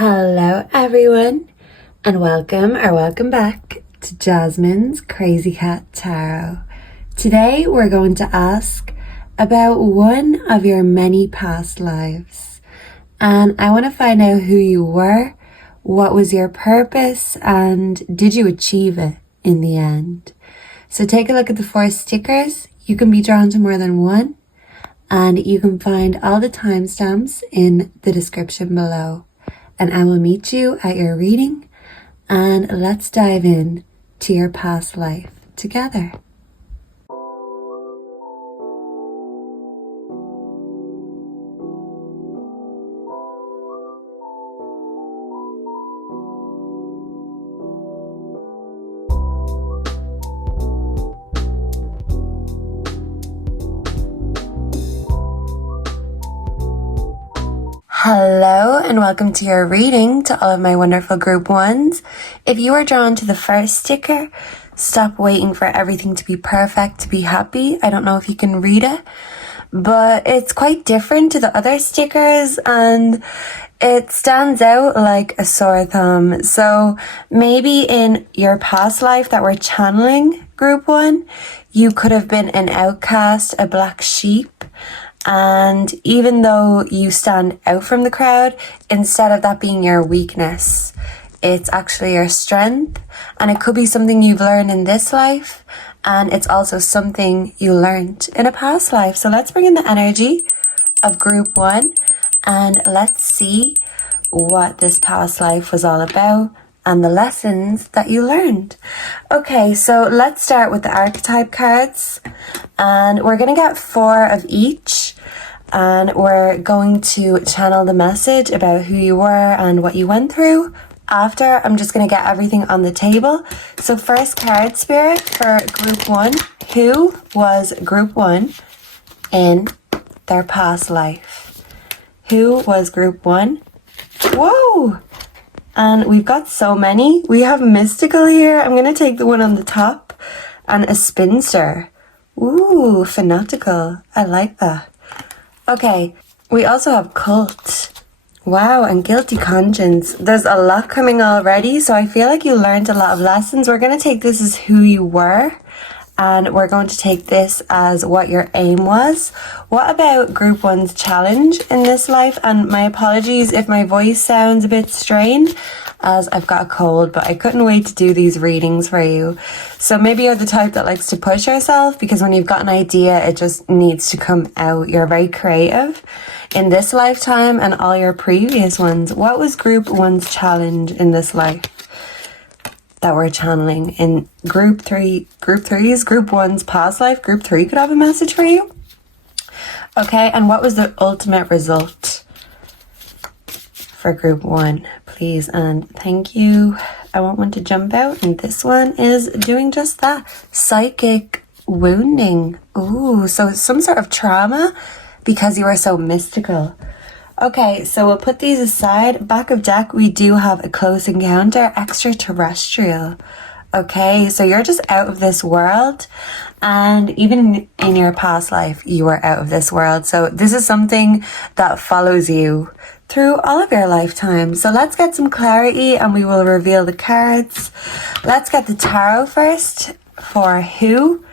Hello everyone and welcome back to Jasmine's Crazy Cat Tarot. Today we're going to ask about one of your many past lives, and I want to find out who you were, what was your purpose, and did you achieve it in the end. So take a look at the 4 stickers. You can be drawn to more than one, and you can find all the timestamps in the description below. And I will meet you at your reading, and let's dive in to your past life together. Hello and welcome to your reading to all of my wonderful group ones. If you are drawn to the first sticker, stop waiting for everything to be perfect to be happy. I don't know if you can read it, but it's quite different to the other stickers and it stands out like a sore thumb. So maybe in your past life that we're channeling group 1, you could have been an outcast, a black sheep. And even though you stand out from the crowd, instead of that being your weakness, it's actually your strength. And it could be something you've learned in this life. And it's also something you learned in a past life. So let's bring in the energy of group 1. And let's see what this past life was all about and the lessons that you learned. Okay, so let's start with the archetype cards. And we're going to get 4 of each. And we're going to channel the message about who you were and what you went through. After, I'm just going to get everything on the table. So first card spirit for group 1. Who was group 1 in their past life? Who was group 1? Whoa! And we've got so many. We have mystical here. I'm going to take the one on the top. And a spinster. Ooh, fanatical. I like that. Okay, we also have cult. Wow, and guilty conscience. There's a lot coming already, so I feel like you learned a lot of lessons. We're going to take this as who you were, and we're going to take this as what your aim was. What about group 1's challenge in this life? And my apologies if my voice sounds a bit strained, as I've got a cold, but I couldn't wait to do these readings for you. So maybe you're the type that likes to push yourself, because when you've got an idea, it just needs to come out. You're very creative in this lifetime and all your previous ones. What was group 1's challenge in this life that we're channeling? In group 3 is group 1's past life. Group 3 could have a message for you. Okay, and what was the ultimate result for group 1, please? And thank you. I want one to jump out, and this one is doing just that. Psychic wounding. Ooh, so some sort of trauma because you are so mystical. Okay, so we'll put these aside. Back of deck, we do have a close encounter, extraterrestrial. Okay, so you're just out of this world, and even in your past life, you were out of this world. So this is something that follows you through all of your lifetime. So let's get some clarity and we will reveal the cards. Let's get the tarot first for who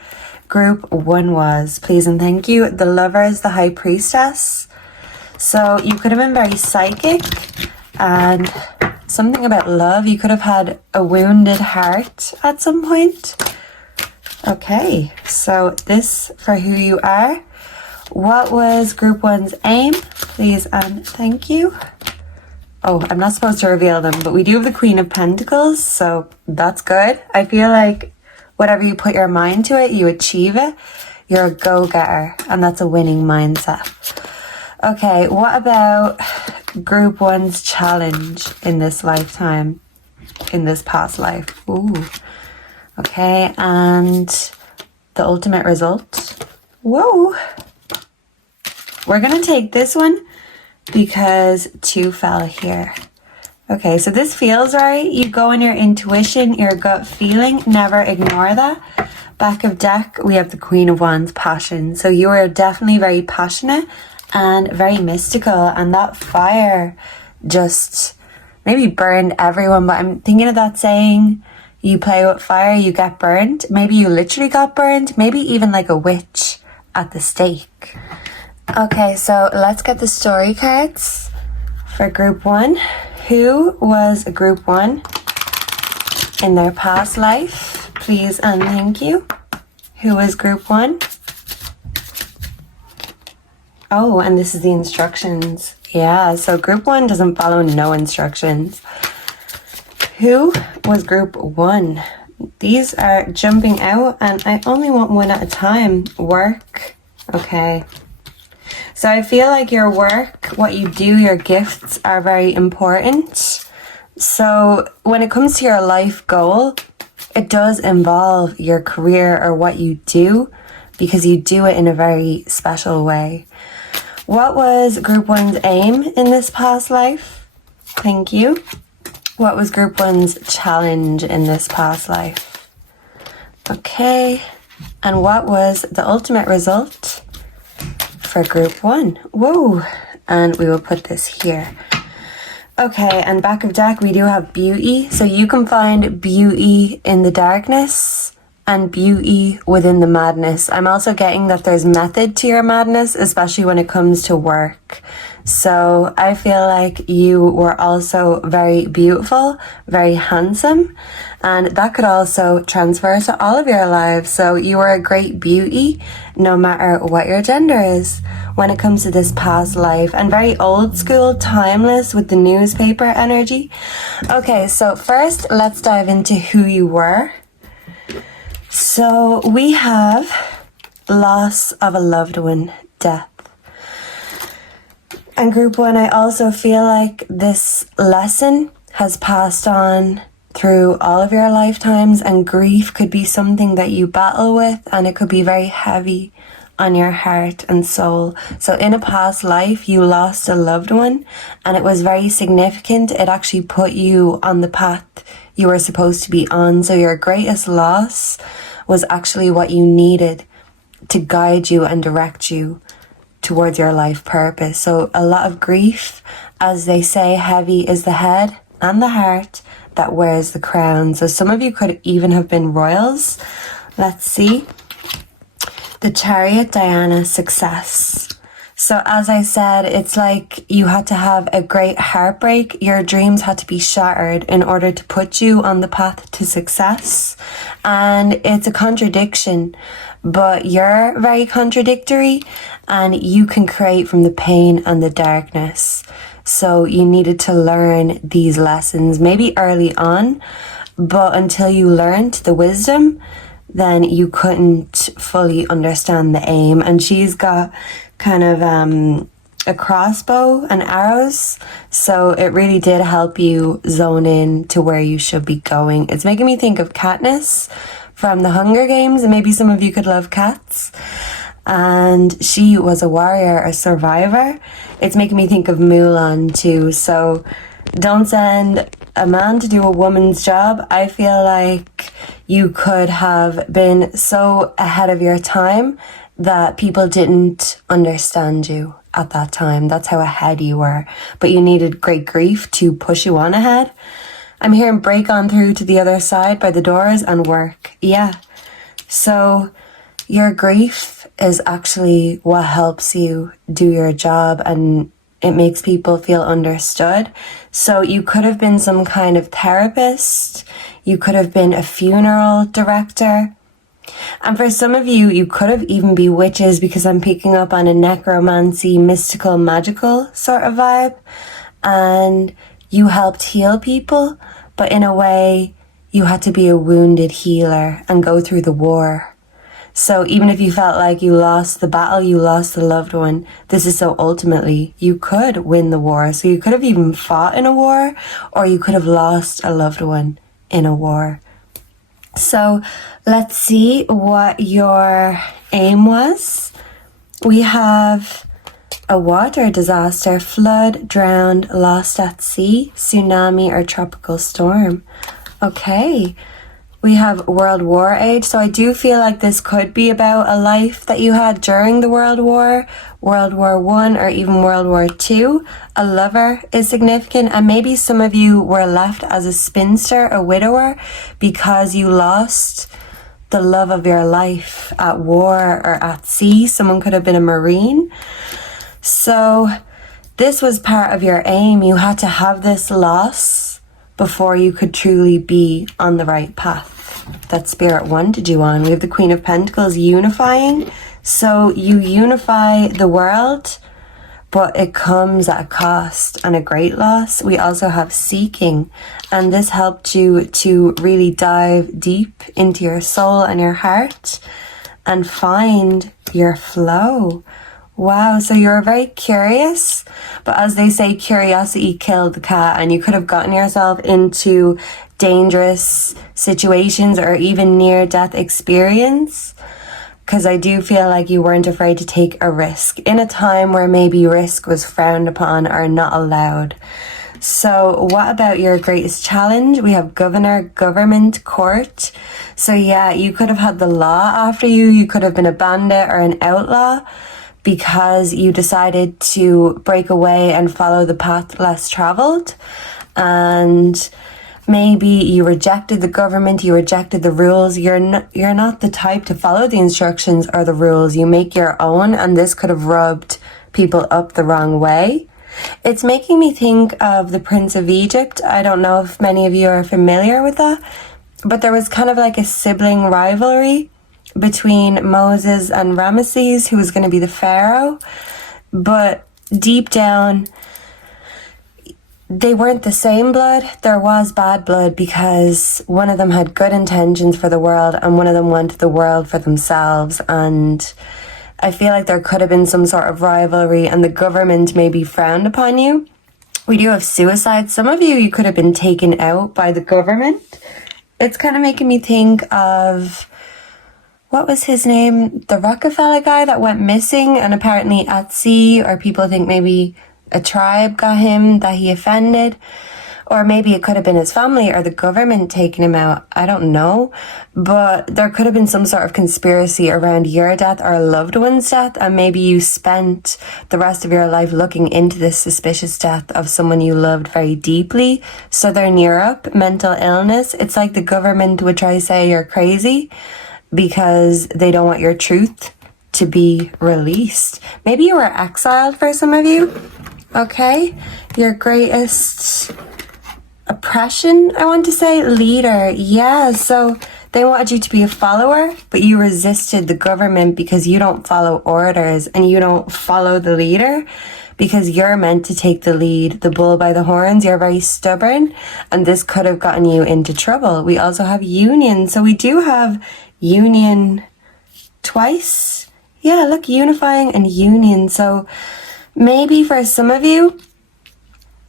group 1 was, please and thank you. The Lovers, the High Priestess. So you could have been very psychic and something about love. You could have had a wounded heart at some point. Okay, so this for who you are. What was group 1's aim, please and thank you. Oh, I'm not supposed to reveal them, but we do have the Queen of Pentacles, so that's good. I feel like whatever you put your mind to it, you achieve it. You're a go-getter, and that's a winning mindset. Okay, what about group 1's challenge in this lifetime, in this past life? Ooh. Okay, and the ultimate result. Whoa. We're going to take this one because 2 fell here. Okay, so this feels right. You go in your intuition, your gut feeling. Never ignore that. Back of deck, we have the Queen of Wands, passion. So you are definitely very passionate and very mystical. And that fire just maybe burned everyone, but I'm thinking of that saying, you play with fire, you get burned. Maybe you literally got burned, maybe even like a witch at the stake. Okay, so let's get the story cards for group 1. Who was a group 1 in their past life? Please and thank you. Who was group 1? Oh, and this is the instructions. Yeah, so group 1 doesn't follow no instructions. Who was group 1? These are jumping out and I only want one at a time. Work. Okay. So I feel like your work, what you do, your gifts are very important. So when it comes to your life goal, it does involve your career or what you do because you do it in a very special way. What was group 1's aim in this past life? Thank you. What was group 1's challenge in this past life? Okay. And what was the ultimate result for group 1? Whoa. And we will put this here. Okay, and back of deck we do have beauty. So you can find beauty in the darkness and beauty within the madness. I'm also getting that there's method to your madness, especially when it comes to work. So I feel like you were also very beautiful, very handsome, and that could also transfer to all of your lives. So you are a great beauty, no matter what your gender is, when it comes to this past life, and very old school, timeless with the newspaper energy. Okay, so first let's dive into who you were. So we have loss of a loved one, death. And group 1, I also feel like this lesson has passed on through all of your lifetimes, and grief could be something that you battle with, and it could be very heavy on your heart and soul. So in a past life, you lost a loved one and it was very significant. It actually put you on the path you were supposed to be on. So your greatest loss was actually what you needed to guide you and direct you towards your life purpose. So a lot of grief, as they say, heavy is the head and the heart that wears the crown. So some of you could even have been royals. Let's see. The Chariot, Diana, success. So as I said, it's like you had to have a great heartbreak. Your dreams had to be shattered in order to put you on the path to success. And it's a contradiction, but you're very contradictory and you can create from the pain and the darkness. So you needed to learn these lessons, maybe early on, but until you learned the wisdom, then you couldn't fully understand the aim. And she's got kind of a crossbow and arrows, so it really did help you zone in to where you should be going. It's making me think of Katniss from the Hunger Games, and maybe some of you could love cats. And she was a warrior, a survivor. It's making me think of Mulan too. So don't send a man to do a woman's job. I feel like you could have been so ahead of your time that people didn't understand you at that time. That's how ahead you were. But you needed great grief to push you on ahead. I'm hearing break on through to the other side by the doors and work. Yeah. So your grief is actually what helps you do your job, and it makes people feel understood. So you could have been some kind of therapist. You could have been a funeral director. And for some of you, you could have even be witches, because I'm picking up on a necromancy, mystical, magical sort of vibe. And you helped heal people, but in a way, you had to be a wounded healer and go through the war. So even if you felt like you lost the battle, you lost a loved one, this is so ultimately, you could win the war. So you could have even fought in a war, or you could have lost a loved one in a war. So let's see what your aim was. We have a water disaster, flood, drowned, lost at sea, tsunami, or tropical storm. Okay. We have World War age. So I do feel like this could be about a life that you had during the World War, World War One, or even World War Two. A lover is significant, and maybe some of you were left as a spinster, a widower, because you lost the love of your life at war or at sea. Someone could have been a Marine. So this was part of your aim. You had to have this loss before you could truly be on the right path that Spirit wanted you on. We have the Queen of Pentacles unifying. So you unify the world, but it comes at a cost and a great loss. We also have seeking, and this helped you to really dive deep into your soul and your heart and find your flow. Wow, so you're very curious, but as they say, curiosity killed the cat, and you could have gotten yourself into dangerous situations or even near-death experience, because I do feel like you weren't afraid to take a risk in a time where maybe risk was frowned upon or not allowed. So what about your greatest challenge? We have governor, government, court. So yeah, you could have had the law after you. You could have been a bandit or an outlaw because you decided to break away and follow the path less traveled. And maybe you rejected the government, you rejected the rules. You're not the type to follow the instructions or the rules. You make your own, and this could have rubbed people up the wrong way. It's making me think of the Prince of Egypt. I don't know if many of you are familiar with that, but there was kind of like a sibling rivalry between Moses and Ramesses, who was going to be the pharaoh. But deep down, they weren't the same blood. There was bad blood because one of them had good intentions for the world and one of them wanted the world for themselves. And I feel like there could have been some sort of rivalry, and the government maybe frowned upon you. We do have suicide. Some of you could have been taken out by the government. It's kind of making me think of, what was his name? The Rockefeller guy that went missing and apparently at sea, or people think maybe a tribe got him that he offended, or maybe it could have been his family or the government taking him out. I don't know, but there could have been some sort of conspiracy around your death or a loved one's death, and maybe you spent the rest of your life looking into this suspicious death of someone you loved very deeply. Southern Europe, mental illness. It's like the government would try to say you're crazy because they don't want your truth to be released. Maybe you were exiled for some of you. Okay, your greatest oppression, I want to say, leader. Yeah, so they wanted you to be a follower, but you resisted the government because you don't follow orders and you don't follow the leader because you're meant to take the lead, the bull by the horns. You're very stubborn, and this could have gotten you into trouble. We also have union. So we do have union twice. Yeah, look, unifying and union. So maybe for some of you,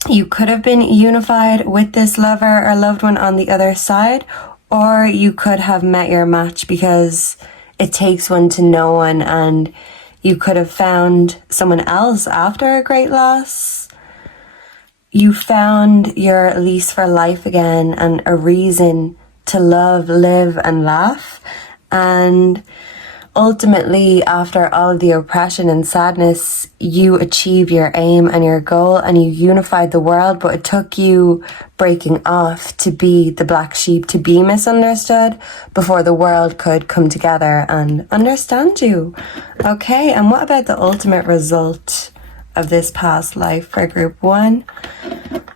you could have been unified with this lover or loved one on the other side, or you could have met your match because it takes one to know one, and you could have found someone else after a great loss. You found your lease for life again and a reason to love, live, and laugh. And ultimately, after all of the oppression and sadness, you achieved your aim and your goal and you unified the world, but it took you breaking off to be the black sheep, to be misunderstood before the world could come together and understand you. Okay, and what about the ultimate result of this past life for group one?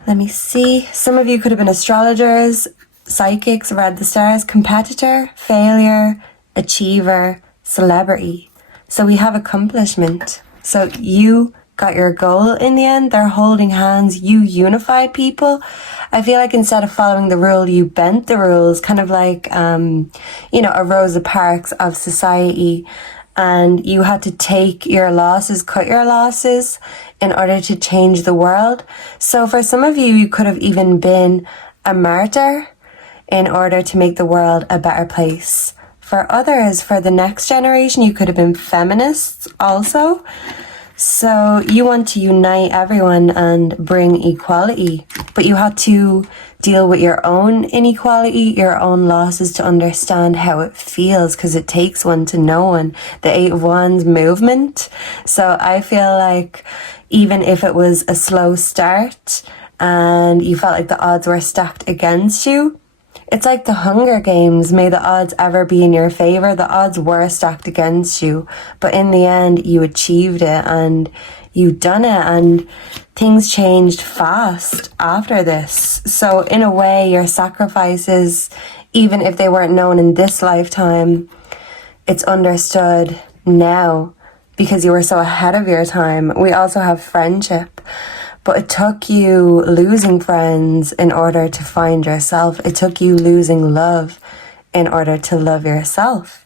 Let me see. Some of you could have been astrologers, psychics, read the stars, competitor, failure, achiever, celebrity. So we have accomplishment. So you got your goal in the end. They're holding hands. You unified people. I feel like instead of following the rule, you bent the rules, kind of like, a Rosa Parks of society. And you had to take your losses, cut your losses in order to change the world. So for some of you, you could have even been a martyr in order to make the world a better place. For others, for the next generation, you could have been feminists also. So you want to unite everyone and bring equality, but you had to deal with your own inequality, your own losses to understand how it feels, because it takes one to know one. The Eight of Wands movement. So I feel like even if it was a slow start and you felt like the odds were stacked against you, it's like the Hunger Games. May the odds ever be in your favor. The odds were stacked against you, but in the end you achieved it and you done it, and things changed fast after this. So in a way, your sacrifices, even if they weren't known in this lifetime, it's understood now because you were so ahead of your time. We also have friendship. But it took you losing friends in order to find yourself. It took you losing love in order to love yourself.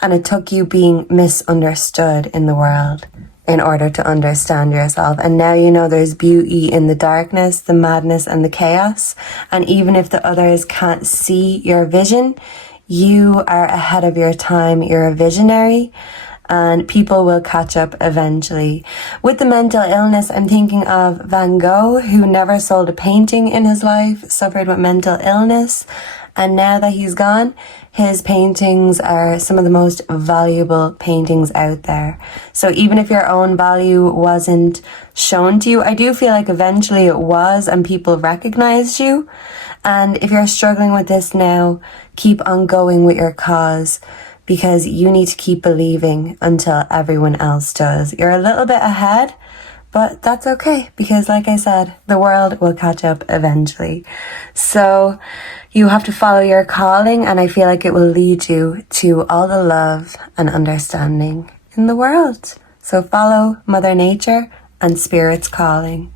And it took you being misunderstood in the world in order to understand yourself. And now you know there's beauty in the darkness, the madness, and the chaos. And even if the others can't see your vision, you are ahead of your time. You're a visionary. And people will catch up eventually. With the mental illness, I'm thinking of Van Gogh, who never sold a painting in his life, suffered with mental illness. And now that he's gone, his paintings are some of the most valuable paintings out there. So even if your own value wasn't shown to you, I do feel like eventually it was and people recognized you. And if you're struggling with this now, keep on going with your cause, because you need to keep believing until everyone else does. You're a little bit ahead, but that's okay, because like I said, the world will catch up eventually. So you have to follow your calling, and I feel like it will lead you to all the love and understanding in the world. So follow Mother Nature and Spirit's calling,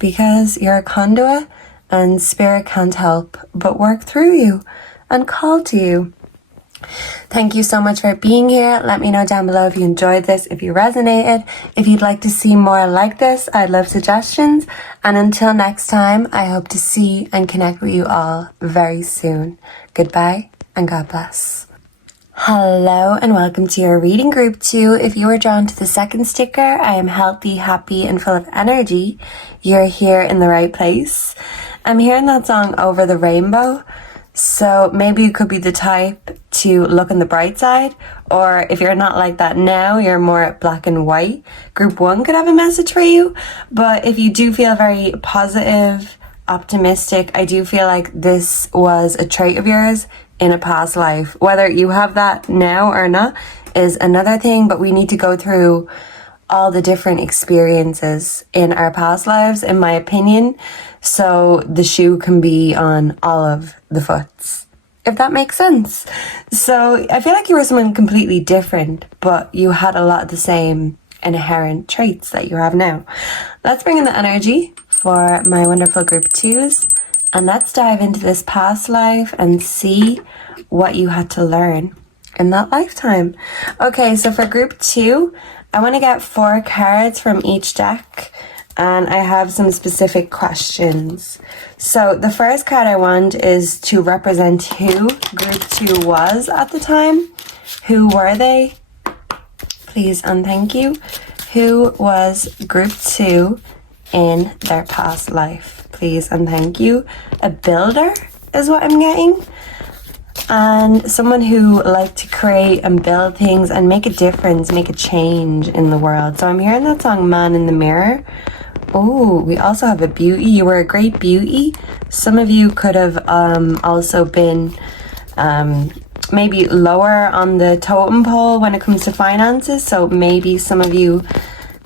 because you're a conduit and Spirit can't help but work through you and call to you. Thank you so much for being here. Let me know down below if you enjoyed this, if you resonated, if you'd like to see more like this. I'd love suggestions. And until next time, I hope to see and connect with you all very soon. Goodbye and God bless. Hello and welcome to your reading group 2. If you were drawn to the second sticker, I am healthy, happy, and full of energy. You're here in the right place. I'm hearing that song Over the Rainbow. So maybe you could be the type to look on the bright side, or if you're not like that now, you're more black and white. Group 1 could have a message for you, but if you do feel very positive, optimistic, I do feel like this was a trait of yours in a past life. Whether you have that now or not is another thing, but we need to go through all the different experiences in our past lives, in my opinion, so the shoe can be on all of the foots, if that makes sense. So I feel like you were someone completely different, but you had a lot of the same inherent traits that you have now. Let's bring in the energy for my wonderful group 2s, and let's dive into this past life and see what you had to learn in that lifetime. Okay, so for group 2, I want to get 4 cards from each deck, and I have some specific questions. So the first card I want is to represent who group 2 was at the time. Who were they? Please and thank you. Who was group 2 in their past life? Please and thank you. A builder is what I'm getting. And someone who liked to create and build things and make a difference, make a change in the world. So I'm hearing that song Man in the Mirror. Oh, we also have a beauty. You were a great beauty. Some of you could have also been maybe lower on the totem pole when it comes to finances. So maybe some of you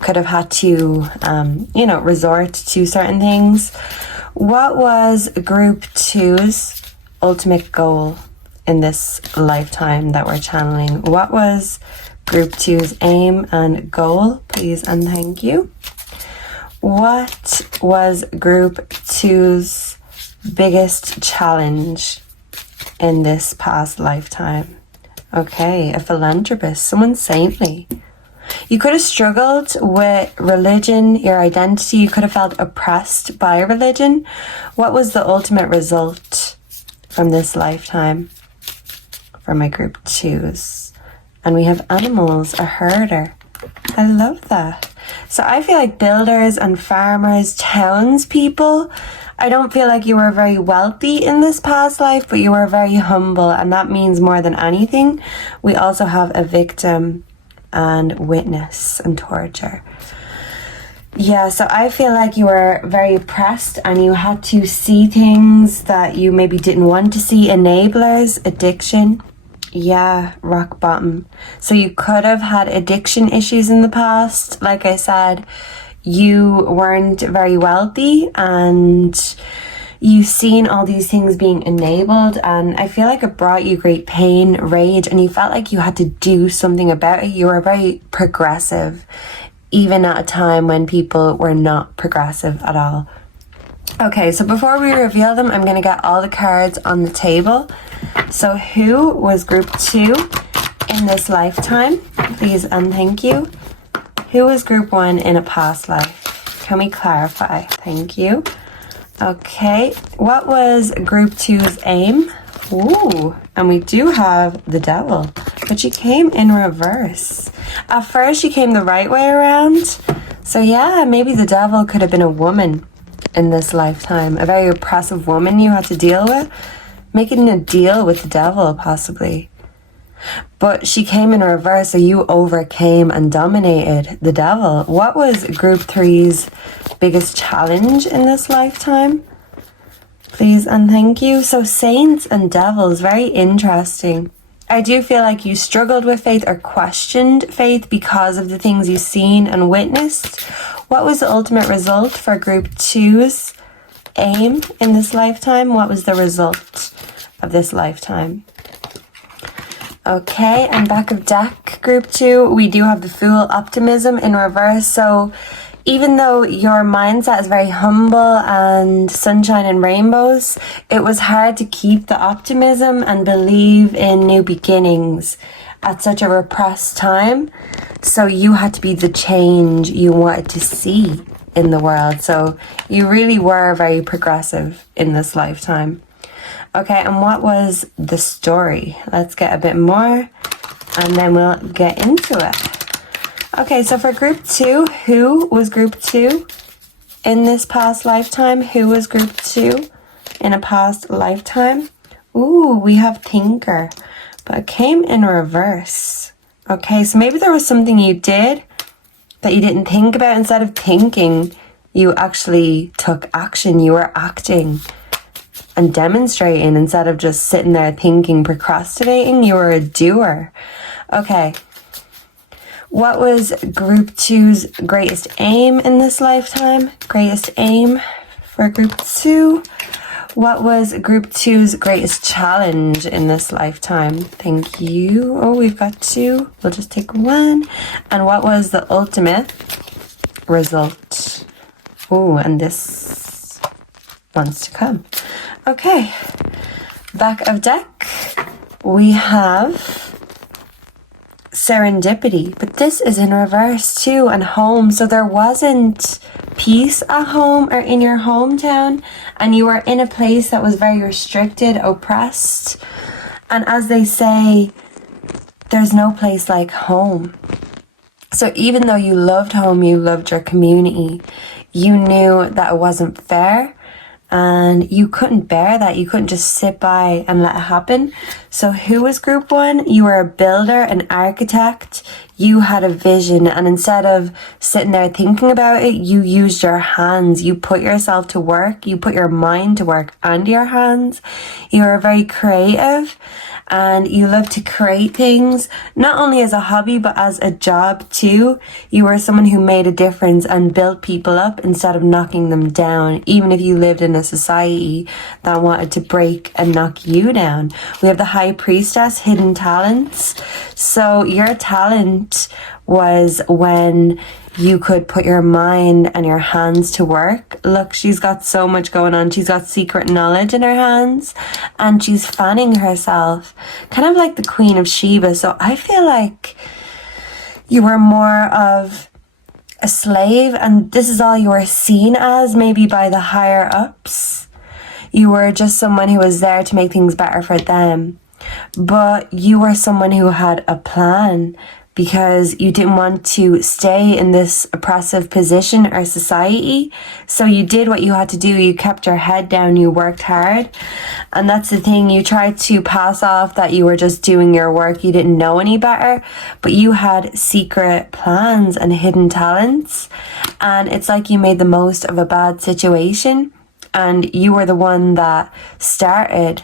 could have had to, resort to certain things. What was group 2's ultimate goal in this lifetime that we're channeling? What was group 2's aim and goal? Please and thank you. What was group 2's biggest challenge in this past lifetime? Okay, a philanthropist, someone saintly. You could have struggled with religion, your identity. You could have felt oppressed by religion. What was the ultimate result from this lifetime for my group 2s? And we have animals, a herder. I love that. So I feel like builders and farmers, townspeople, I don't feel like you were very wealthy in this past life, but you were very humble, and that means more than anything. We also have a victim and witness and torture. Yeah, so I feel like you were very oppressed and you had to see things that you maybe didn't want to see. Enablers, addiction. Yeah, rock bottom. So you could have had addiction issues in the past. Like I said, you weren't very wealthy and you've seen all these things being enabled, and I feel like it brought you great pain, rage, and you felt like you had to do something about it. You were very progressive, even at a time when people were not progressive at all. Okay, so before we reveal them, I'm going to get all the cards on the table. So who was group 2 in this lifetime? Please and thank you. Who was group 1 in a past life? Can we clarify? Thank you. Okay, what was group 2's aim? Ooh, and we do have the devil, but she came in reverse. At first she came the right way around. So yeah, maybe the devil could have been a woman in this lifetime. A very oppressive woman you had to deal with. Making a deal with the devil, possibly. But she came in reverse, so you overcame and dominated the devil. What was group 3's biggest challenge in this lifetime? Please and thank you. So saints and devils, very interesting. I do feel like you struggled with faith or questioned faith because of the things you've seen and witnessed. What was the ultimate result for group 2's aim in this lifetime? What was the result of this lifetime? Okay, and back of deck, group 2, we do have the Fool, optimism in reverse. So even though your mindset is very humble and sunshine and rainbows, it was hard to keep the optimism and believe in new beginnings at such a repressed time. So you had to be the change you wanted to see in the world. So you really were very progressive in this lifetime. Okay, and what was the story? Let's get a bit more and then we'll get into it. Okay, so for group 2, who was group 2 in this past lifetime? Who was group 2 in a past lifetime? Ooh, we have thinker, but it came in reverse. Okay, so maybe there was something you did that you didn't think about. Instead of thinking, you actually took action. You were acting and demonstrating instead of just sitting there thinking, procrastinating. You were a doer. Okay. What was group 2's greatest aim in this lifetime? Greatest aim for group 2. What was group 2's greatest challenge in this lifetime? Thank you. Oh, we've got 2. We'll just take 1. And what was the ultimate result? Oh, and this wants to come. Okay. Back of deck, we have serendipity, but this is in reverse too, and home. So there wasn't peace at home or in your hometown, and you were in a place that was very restricted, oppressed. And as they say, there's no place like home. So even though you loved home, you loved your community, you knew that it wasn't fair. And you couldn't bear that. You couldn't just sit by and let it happen. So who was group 1? You were a builder, an architect. You had a vision. And instead of sitting there thinking about it, you used your hands. You put yourself to work. You put your mind to work and your hands. You were very creative. And you love to create things, not only as a hobby, but as a job too. You were someone who made a difference and built people up instead of knocking them down, even if you lived in a society that wanted to break and knock you down. We have the High Priestess, hidden talents. So your talent was when you could put your mind and your hands to work. Look, she's got so much going on. She's got secret knowledge in her hands and she's fanning herself, kind of like the Queen of Sheba. So I feel like you were more of a slave, and this is all you were seen as, maybe by the higher ups. You were just someone who was there to make things better for them. But you were someone who had a plan, because you didn't want to stay in this oppressive position or society. So you did what you had to do. You kept your head down, you worked hard. And that's the thing, you tried to pass off that you were just doing your work, you didn't know any better, but you had secret plans and hidden talents. And it's like you made the most of a bad situation, and you were the one that started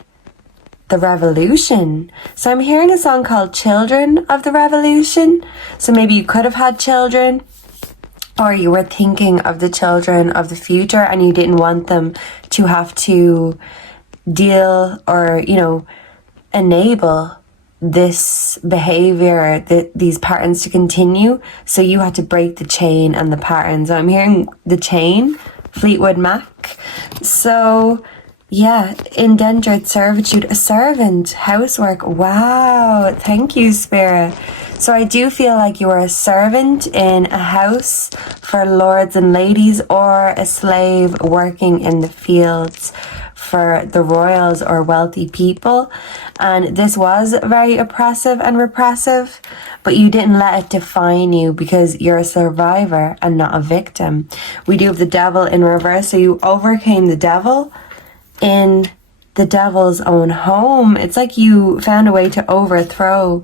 the revolution. So I'm hearing a song called Children of the Revolution. So maybe you could have had children, or you were thinking of the children of the future and you didn't want them to have to deal or, enable this behavior, these patterns to continue. So you had to break the chain and the patterns. So I'm hearing the chain, Fleetwood Mac. So yeah, indentured servitude, a servant, housework. Wow, thank you, Spirit. So I do feel like you are a servant in a house for lords and ladies, or a slave working in the fields for the royals or wealthy people. And this was very oppressive and repressive, but you didn't let it define you because you're a survivor and not a victim. We do have the devil in reverse, so you overcame the devil in the devil's own home. It's like you found a way to overthrow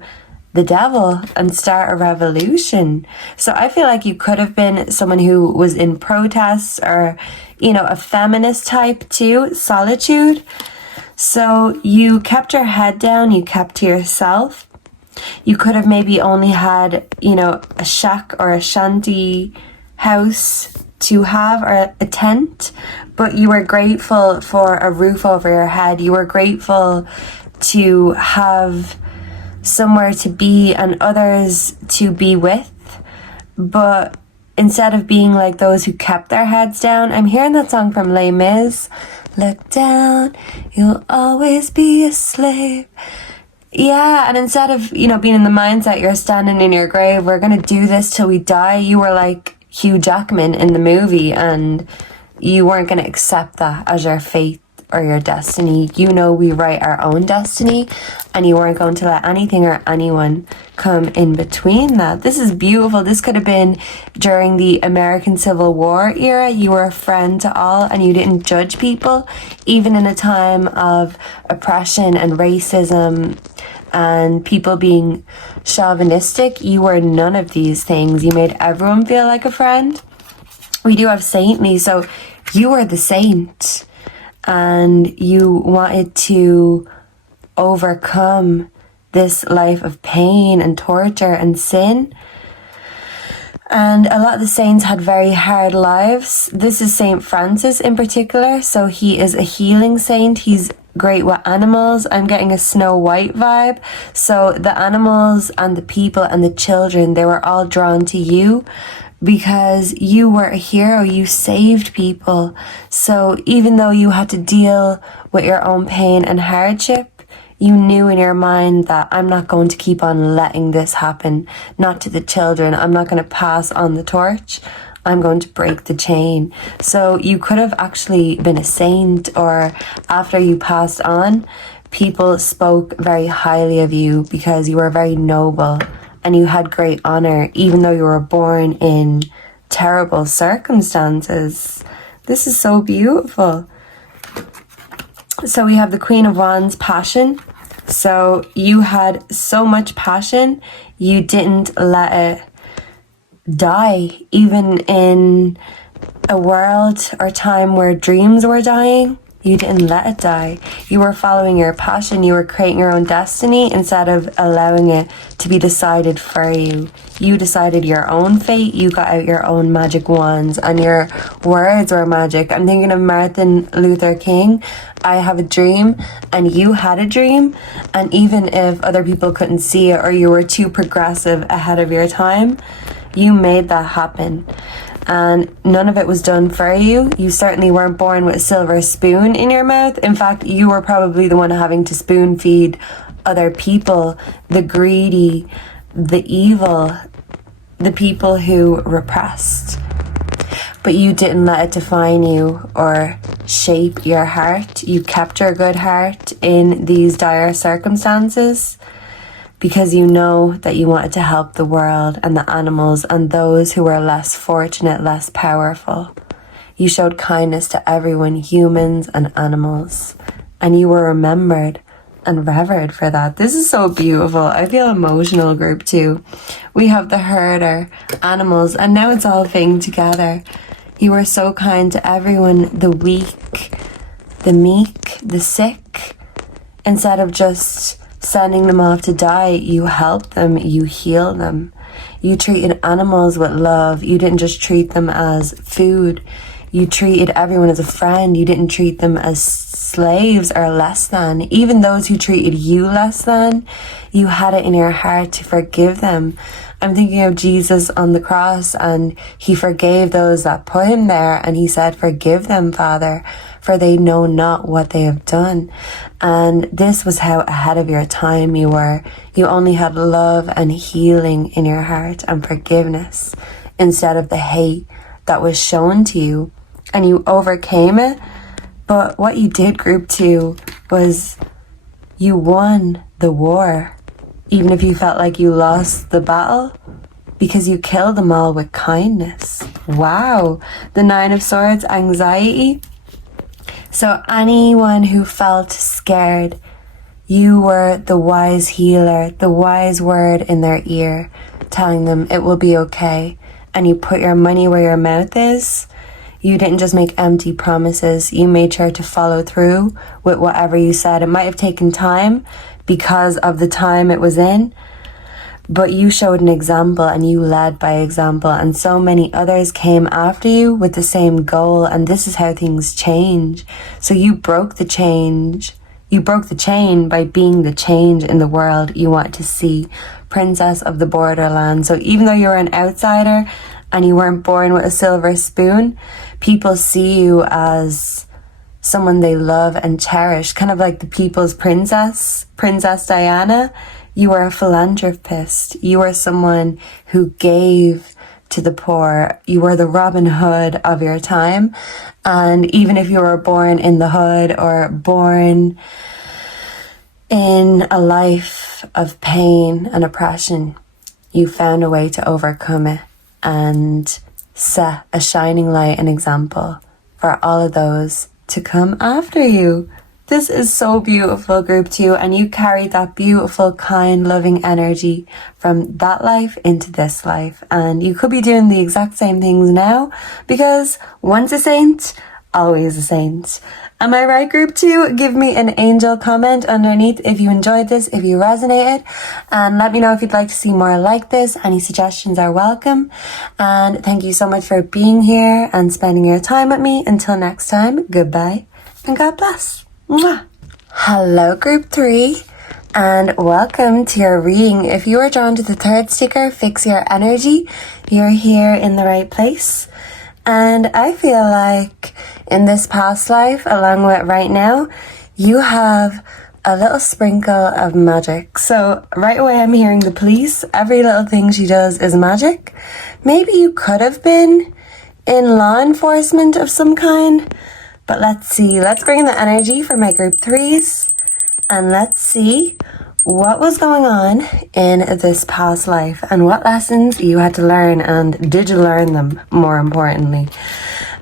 the devil and start a revolution. So I feel like you could have been someone who was in protests, or, a feminist type too, solitude. So you kept your head down, you kept to yourself. You could have maybe only had, a shack or a shanty house to have, or a tent, but you were grateful for a roof over your head. You were grateful to have somewhere to be and others to be with. But instead of being like those who kept their heads down, I'm hearing that song from Les Mis, look down, you'll always be a slave. Yeah, and instead of, being in the mindset you're standing in your grave, we're gonna do this till we die, you were like Hugh Jackman in the movie, and you weren't going to accept that as your fate or your destiny. We write our own destiny, and you weren't going to let anything or anyone come in between that. This is beautiful. This could have been during the American Civil War era. You were a friend to all, and you didn't judge people, even in a time of oppression and racism and people being chauvinistic. You were none of these things. You made everyone feel like a friend. We do have saintly, so you were the saint, and you wanted to overcome this life of pain and torture and sin. And a lot of the saints had very hard lives. This is Saint Francis in particular, so he is a healing saint. He's great with animals. I'm getting a Snow White vibe. So the animals and the people and the children, they were all drawn to you because you were a hero. You saved people. So even though you had to deal with your own pain and hardship, you knew in your mind that I'm not going to keep on letting this happen, not to the children. I'm not going to pass on the torch. I'm going to break the chain. So you could have actually been a saint, or after you passed on, people spoke very highly of you because you were very noble and you had great honor, even though you were born in terrible circumstances. This is so beautiful. So we have the Queen of Wands, passion. So you had so much passion, you didn't let it die, even in a world or time where dreams were dying. You didn't let it die. You were following your passion. You were creating your own destiny instead of allowing it to be decided for you. You decided your own fate. You got out your own magic wands, and your words were magic. I'm thinking of Martin Luther King. I have a dream, and you had a dream. And even if other people couldn't see it, or you were too progressive ahead of your time, you made that happen. And none of it was done for you. You certainly weren't born with a silver spoon in your mouth. In fact, you were probably the one having to spoon feed other people, the greedy, the evil, the people who repressed. But you didn't let it define you or shape your heart. You kept your good heart in these dire circumstances. because you know that you wanted to help the world and the animals and those who were less fortunate, less powerful. You showed kindness to everyone, humans and animals, and you were remembered and revered for that. This is so beautiful. I feel emotional, group 2. We have the herder, animals, and now it's all thing together. You were so kind to everyone, the weak, the meek, the sick. Instead of just sending them off to die, you helped them, you healed them. You treated animals with love. You didn't just treat them as food. You treated everyone as a friend. You didn't treat them as slaves or less than. Even those who treated you less than, you had it in your heart to forgive them. I'm thinking of Jesus on the cross, and he forgave those that put him there, and he said, "Forgive them, Father, for they know not what they have done." And this was how ahead of your time you were. You only had love and healing in your heart and forgiveness instead of the hate that was shown to you, and you overcame it. But what you did, group 2, was you won the war, even if you felt like you lost the battle, because you killed them all with kindness. Wow. The 9 of Swords, anxiety. So anyone who felt scared, you were the wise healer, the wise word in their ear, telling them it will be okay. And you put your money where your mouth is. You didn't just make empty promises. You made sure to follow through with whatever you said. It might have taken time because of the time it was in, but you showed an example and you led by example, and so many others came after you with the same goal, and this is how things change. So you broke the change. You broke the chain by being the change in the world you want to see. Princess of the Borderland. So even though you're an outsider and you weren't born with a silver spoon, people see you as someone they love and cherish, kind of like the people's princess, Princess Diana. You were a philanthropist. You were someone who gave to the poor. You were the Robin Hood of your time. And even if you were born in the hood or born in a life of pain and oppression, you found a way to overcome it and set a shining light and example for all of those to come after you. This is so beautiful, group 2, and you carry that beautiful, kind, loving energy from that life into this life. And you could be doing the exact same things now, because once a saint, always a saint. Am I right, group 2? Give me an angel comment underneath if you enjoyed this, if you resonated, and let me know if you'd like to see more like this. Any suggestions are welcome. And thank you so much for being here and spending your time with me. Until next time, goodbye and God bless. Mwah. Hello, group 3, and welcome to your reading. If you are drawn to the 3rd sticker, Fix Your Energy, you're here in the right place. And I feel like in this past life, along with right now, you have a little sprinkle of magic. So right away I'm hearing the police. Every little thing she does is magic. Maybe you could have been in law enforcement of some kind. But let's see. Let's bring in the energy for my group 3s. And let's see what was going on in this past life and what lessons you had to learn, and did you learn them, more importantly.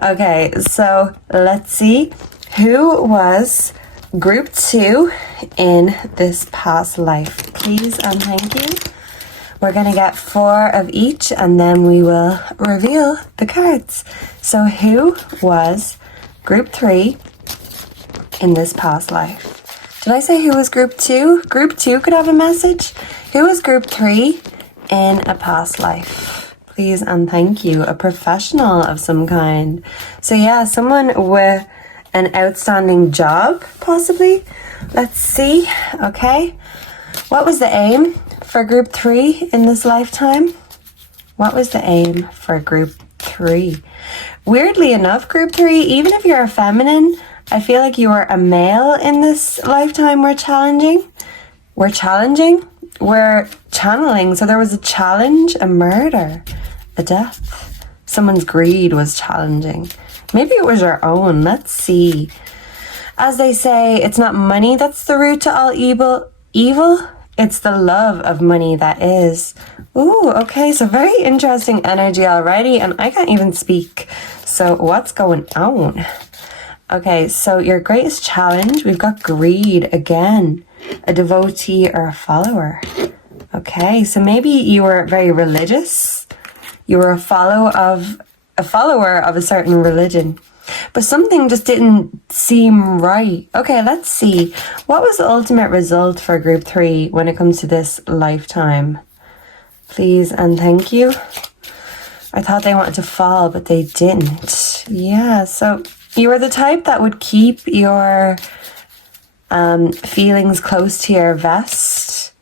Okay, so let's see who was group 2 in this past life. Please and thank you. We're going to get 4 of each and then we will reveal the cards. So who was group 3 in this past life? Did I say who was group 2? Group 2 could have a message. Who was group 3 in a past life? Please and thank you. A professional of some kind. So yeah, someone with an outstanding job, possibly. Let's see. Okay. What was the aim for group 3 in this lifetime? What was the aim for group 3? Weirdly enough, group 3, even if you're a feminine, I feel like you are a male in this lifetime. We're challenging. We're channeling. So there was a challenge, a murder, a death. Someone's greed was challenging. Maybe it was your own. Let's see. As they say, it's not money that's the root to all evil. It's the love of money that is. Ooh, okay, so very interesting energy already, and I can't even speak. So what's going on? Okay, so your greatest challenge, we've got greed again. A devotee or a follower. Okay, so maybe you were very religious. You were a follower of a certain religion. But something just didn't seem right. Okay, let's see. What was the ultimate result for group 3 when it comes to this lifetime? Please and thank you. I thought they wanted to fall, but they didn't. Yeah, so you were the type that would keep your feelings close to your vest.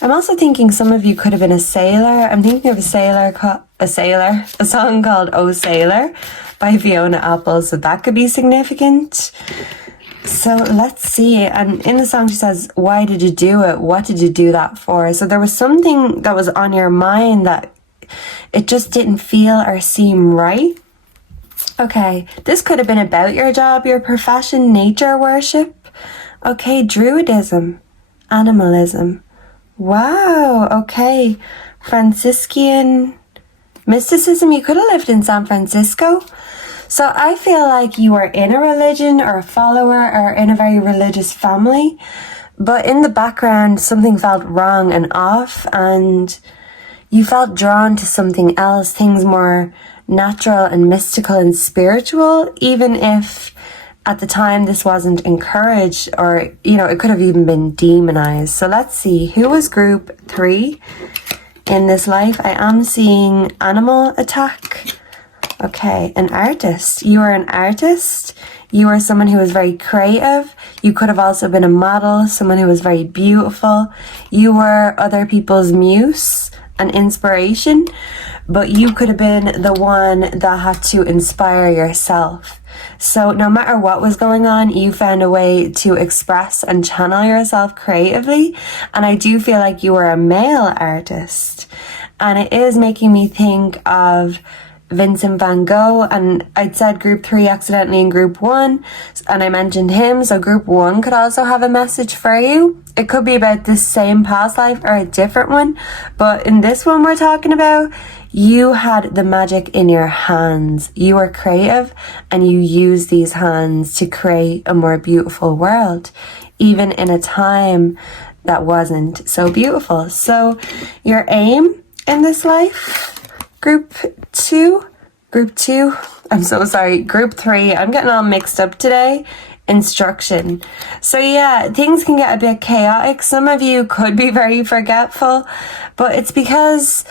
I'm also thinking some of you could have been a sailor. I'm thinking of a song called Oh Sailor by Fiona Apple, so that could be significant. So let's see. And in the song she says, why did you do it? What did you do that for? So there was something that was on your mind that it just didn't feel or seem right. Okay, this could have been about your job, your profession, nature worship. Okay, Druidism, animalism. Wow, okay. Franciscan mysticism, you could have lived in San Francisco. So I feel like you were in a religion or a follower or in a very religious family, but in the background something felt wrong and off, and you felt drawn to something else, things more natural and mystical and spiritual, even if at the time this wasn't encouraged, or, you know, it could have even been demonized. So let's see, who was group 3 in this life? I am seeing animal attack. Okay, an artist. You were an artist. You were someone who was very creative. You could have also been a model, someone who was very beautiful. You were other people's muse and inspiration, but you could have been the one that had to inspire yourself. So no matter what was going on, you found a way to express and channel yourself creatively. And I do feel like you were a male artist. And it is making me think of Vincent van Gogh, and I'd said group 3 accidentally in group 1, and I mentioned him, so group 1 could also have a message for you. It could be about this same past life or a different one, but in this one we're talking about, you had the magic in your hands. You were creative and you used these hands to create a more beautiful world, even in a time that wasn't so beautiful. So your aim in this life, Group 2, I'm so sorry, group 3, I'm getting all mixed up today, instruction. So yeah, things can get a bit chaotic. Some of you could be very forgetful, but it's because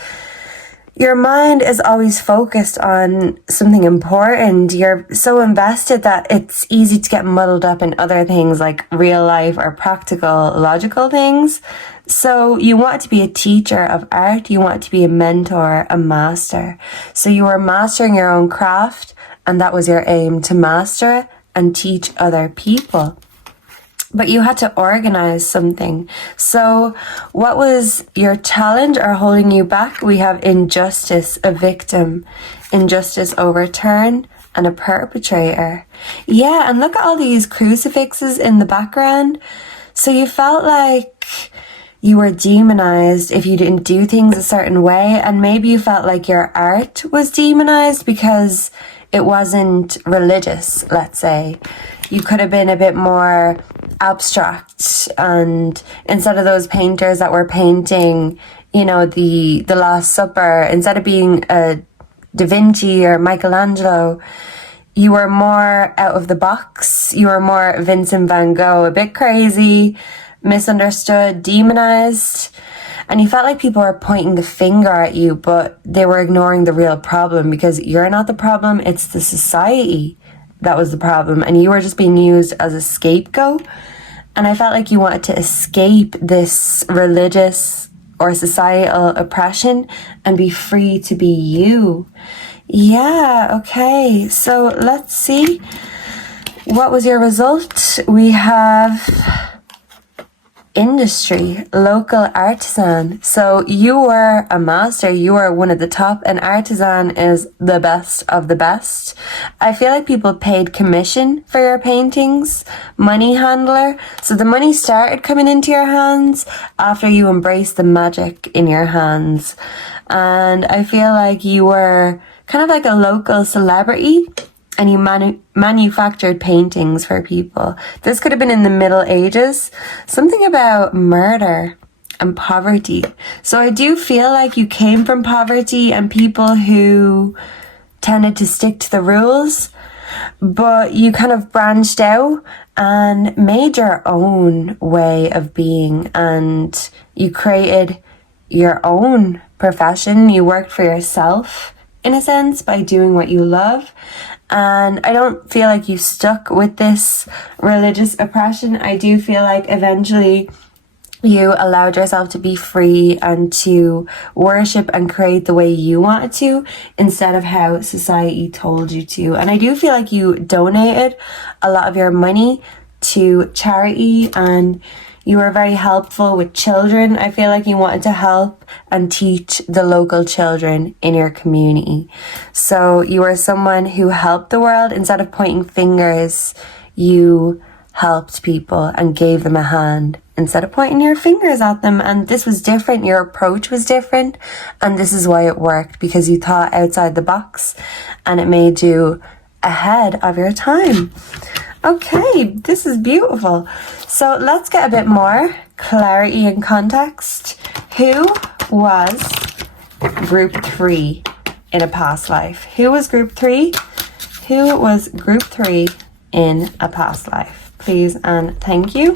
your mind is always focused on something important. You're so invested that it's easy to get muddled up in other things like real life or practical, logical things. So you want to be a teacher of art, you want to be a mentor, a master. So you were mastering your own craft, and that was your aim, to master it and teach other people. But you had to organize something. So what was your challenge or holding you back? We have injustice, a victim, injustice overturned, and a perpetrator. Yeah, and look at all these crucifixes in the background. So you felt like you were demonized if you didn't do things a certain way, and maybe you felt like your art was demonized because it wasn't religious, let's say. You could have been a bit more abstract, and instead of those painters that were painting, you know, the Last Supper, instead of being a Da Vinci or Michelangelo, you were more out of the box. You were more Vincent van Gogh, a bit crazy, misunderstood, demonized, and you felt like people were pointing the finger at you, but they were ignoring the real problem, because you're not the problem, it's the society that was the problem, and you were just being used as a scapegoat. And I felt like you wanted to escape this religious or societal oppression and be free to be you. Yeah, okay, so let's see. What was your result? We have industry, local artisan. So you were a master, you were one of the top. An artisan is the best of the best. I feel like people paid commission for your paintings, money handler. So the money started coming into your hands after you embraced the magic in your hands. And I feel like you were kind of like a local celebrity, and you manufactured paintings for people. This could have been in the Middle Ages. Something about murder and poverty. So I do feel like you came from poverty and people who tended to stick to the rules, but you kind of branched out and made your own way of being, and you created your own profession. You worked for yourself, in a sense, by doing what you love. And I don't feel like you stuck with this religious oppression. I do feel like eventually you allowed yourself to be free and to worship and create the way you wanted to, instead of how society told you to. And I do feel like you donated a lot of your money to charity, and you were very helpful with children. I feel like you wanted to help and teach the local children in your community. So you were someone who helped the world. Instead of pointing fingers, you helped people and gave them a hand instead of pointing your fingers at them. And this was different. Your approach was different. And this is why it worked, because you thought outside the box and it made you ahead of your time. Okay, this is beautiful. So let's get a bit more clarity and context. Who was group 3 in a past life? Who was group 3? Who was group 3 in a past life? Please and thank you.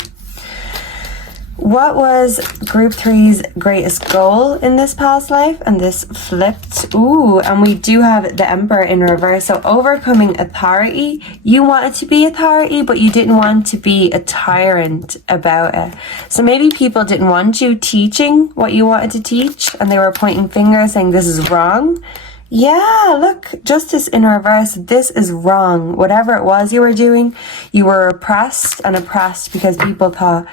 What was group 3's greatest goal in this past life? And this flipped. Ooh, and we do have the Emperor in reverse. So overcoming authority. You wanted to be authority, but you didn't want to be a tyrant about it. So maybe people didn't want you teaching what you wanted to teach, and they were pointing fingers saying this is wrong. Yeah, look, justice in reverse. This is wrong. Whatever it was you were doing, you were oppressed because people thought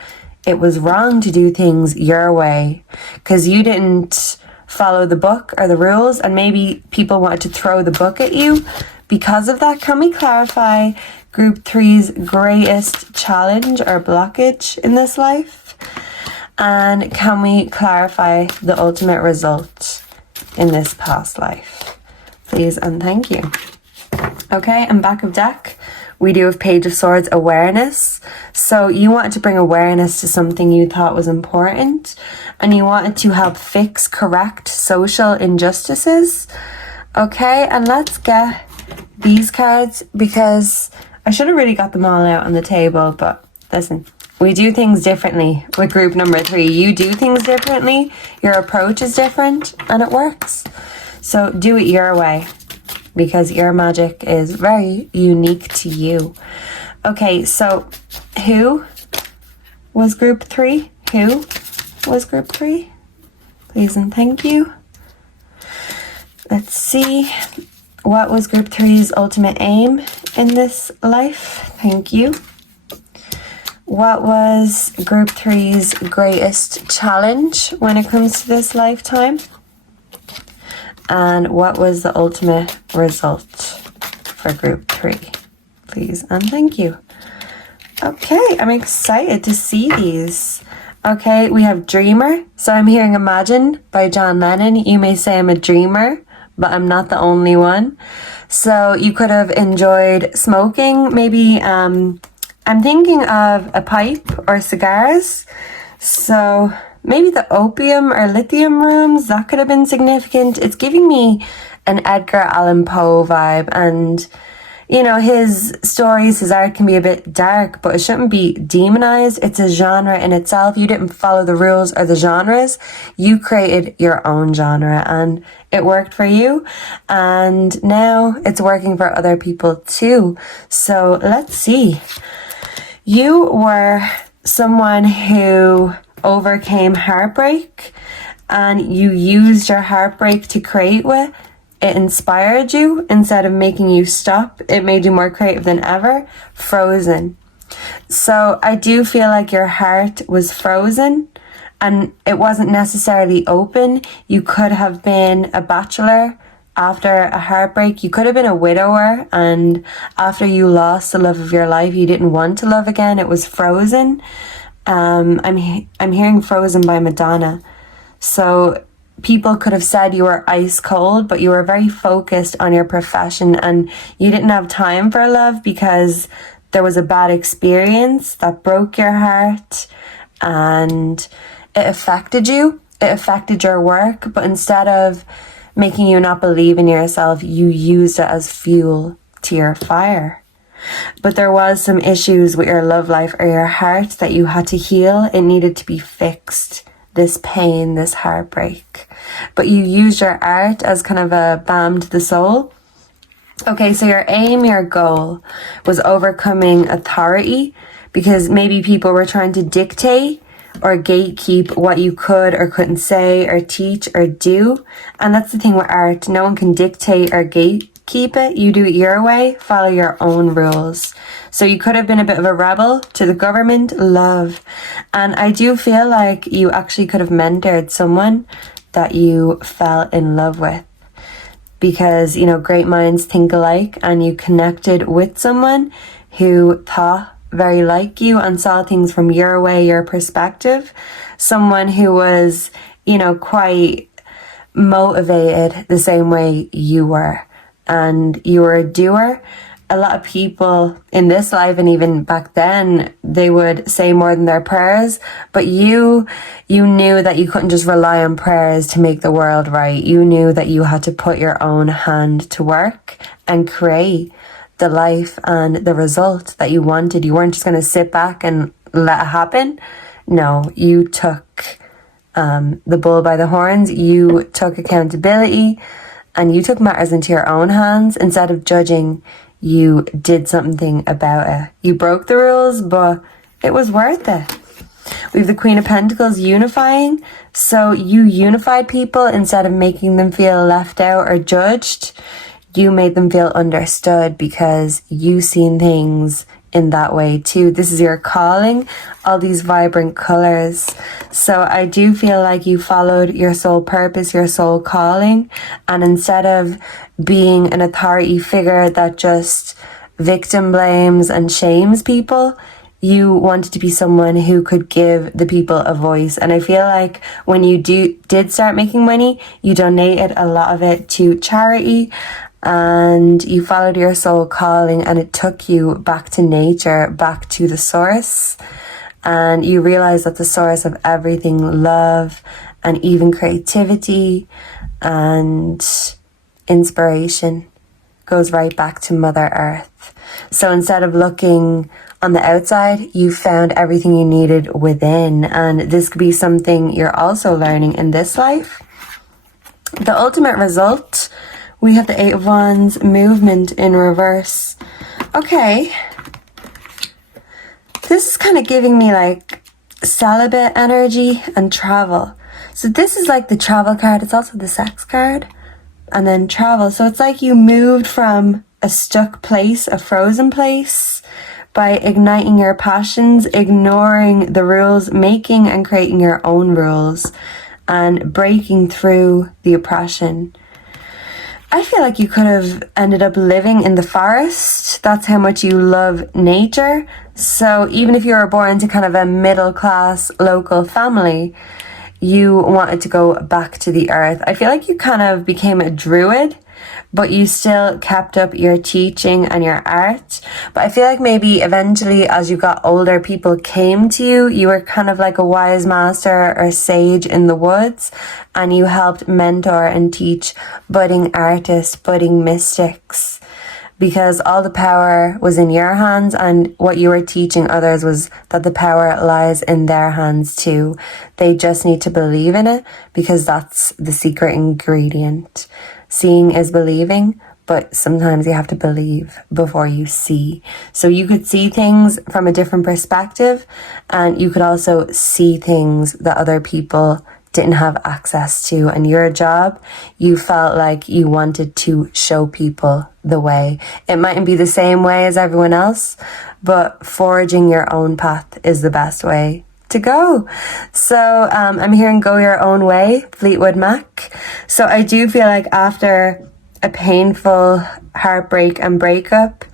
it was wrong to do things your way, because you didn't follow the book or the rules, and maybe people wanted to throw the book at you because of that. Can we clarify group 3's greatest challenge or blockage in this life? And can we clarify the ultimate result in this past life? Please and thank you. Okay, and back of deck, we do have Page of Swords, awareness. So you wanted to bring awareness to something you thought was important, and you wanted to help correct social injustices. Okay, and let's get these cards, because I should have really got them all out on the table, but listen, we do things differently with group number 3. You do things differently, your approach is different, and it works. So do it your way, because your magic is very unique to you. Okay, so who was group 3? Who was group 3? Please and thank you. Let's see. What was group 3's ultimate aim in this life? Thank you. What was group 3's greatest challenge when it comes to this lifetime? And what was the ultimate result for group 3? Please and thank you. Okay, I'm excited to see these. Okay, we have Dreamer. So I'm hearing Imagine by John Lennon. You may say I'm a dreamer, but I'm not the only one. So you could have enjoyed smoking. Maybe I'm thinking of a pipe or cigars. So maybe the opium or lithium rooms, that could have been significant. It's giving me an Edgar Allan Poe vibe, and you know, his stories, his art can be a bit dark, but it shouldn't be demonized. It's a genre in itself. You didn't follow the rules or the genres. You created your own genre, and it worked for you. And now it's working for other people too. So let's see. You were someone who overcame heartbreak, and you used your heartbreak to create with. It inspired you instead of making you stop. It made you more creative than ever. Frozen. So I do feel like your heart was frozen and it wasn't necessarily open. You could have been a bachelor after a heartbreak. You could have been a widower, and after you lost the love of your life, you didn't want to love again. It was frozen. I'm hearing Frozen by Madonna. So people could have said you were ice cold, but you were very focused on your profession and you didn't have time for love because there was a bad experience that broke your heart and it affected you. It affected your work, but instead of making you not believe in yourself, you used it as fuel to your fire. But there was some issues with your love life or your heart that you had to heal. It needed to be fixed. This pain, this heartbreak. But you used your art as kind of a balm to the soul. Okay, so your aim, your goal was overcoming authority because maybe people were trying to dictate or gatekeep what you could or couldn't say or teach or do. And that's the thing with art. No one can dictate or gatekeep it. You do it your way, follow your own rules. So you could have been a bit of a rebel to the government, love. And I do feel like you actually could have mentored someone that you fell in love with. Because, you know, great minds think alike, and you connected with someone who thought very like you and saw things from your way, your perspective. Someone who was, you know, quite motivated the same way you were. And you were a doer. A lot of people in this life and even back then, they would say more than their prayers, but you knew that you couldn't just rely on prayers to make the world right. You knew that you had to put your own hand to work and create the life and the result that you wanted. You weren't just going to sit back and let it happen. No, you took the bull by the horns. You took accountability and you took matters into your own hands. Instead of judging, you did something about it. You broke the rules, but it was worth it. We have the Queen of Pentacles unifying. So you unified people instead of making them feel left out or judged. You made them feel understood because you seen things in that way too. This is your calling, all these vibrant colors. So I do feel like you followed your soul purpose, your soul calling, and instead of being an authority figure that just victim blames and shames people, you wanted to be someone who could give the people a voice. And I feel like when you did start making money, you donated a lot of it to charity. And you followed your soul calling, and it took you back to nature, back to the source. And you realized that the source of everything, love and even creativity and inspiration, goes right back to Mother Earth. So instead of looking on the outside, you found everything you needed within. And this could be something you're also learning in this life. The ultimate result, we have the Eight of Wands, movement in reverse. Okay. This is kind of giving me like celibate energy and travel. So this is like the travel card. It's also the sex card. And then travel. So it's like you moved from a stuck place, a frozen place, by igniting your passions, ignoring the rules, making and creating your own rules, and breaking through the oppression. I feel like you could have ended up living in the forest. That's how much you love nature. So even if you were born to kind of a middle class local family, you wanted to go back to the earth. I feel like you kind of became a druid, but you still kept up your teaching and your art. But I feel like maybe eventually as you got older, people came to you. You were kind of like a wise master or sage in the woods, and you helped mentor and teach budding artists, budding mystics, because all the power was in your hands, and what you were teaching others was that the power lies in their hands too. They just need to believe in it, because that's the secret ingredient. Seeing is believing, but sometimes you have to believe before you see. So you could see things from a different perspective, and you could also see things that other people didn't have access to. And your job, you felt like you wanted to show people the way. It mightn't be the same way as everyone else, but forging your own path is the best way to go. So I'm hearing Go Your Own Way, Fleetwood Mac. So I do feel like after a painful heartbreak and breakup,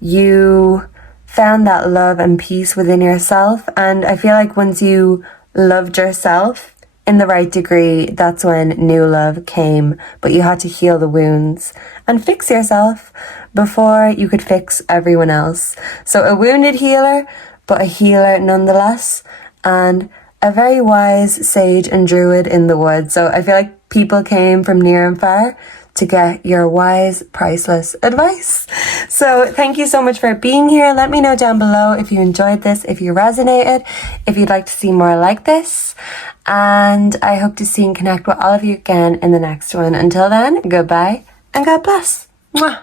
you found that love and peace within yourself. And I feel like once you loved yourself in the right degree, that's when new love came. But you had to heal the wounds and fix yourself before you could fix everyone else. So a wounded healer, but a healer nonetheless, and a very wise sage and druid in the woods. So I feel like people came from near and far to get your wise, priceless advice. So thank you so much for being here. Let me know down below if you enjoyed this, if you resonated, if you'd like to see more like this. And I hope to see and connect with all of you again in the next one. Until then, goodbye and God bless. Mwah.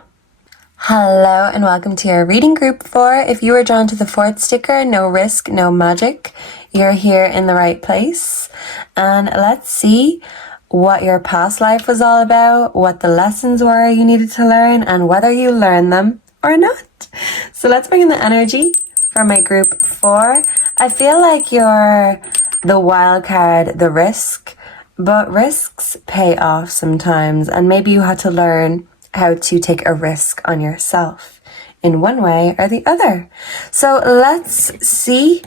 Hello and welcome to your reading group 4. If you are drawn to the 4th sticker, no risk, no magic, you're here in the right place. And let's see what your past life was all about, what the lessons were you needed to learn, and whether you learned them or not. So let's bring in the energy for my group 4. I feel like you're the wild card, the risk, but risks pay off sometimes, and maybe you had to learn how to take a risk on yourself in one way or the other. So let's see.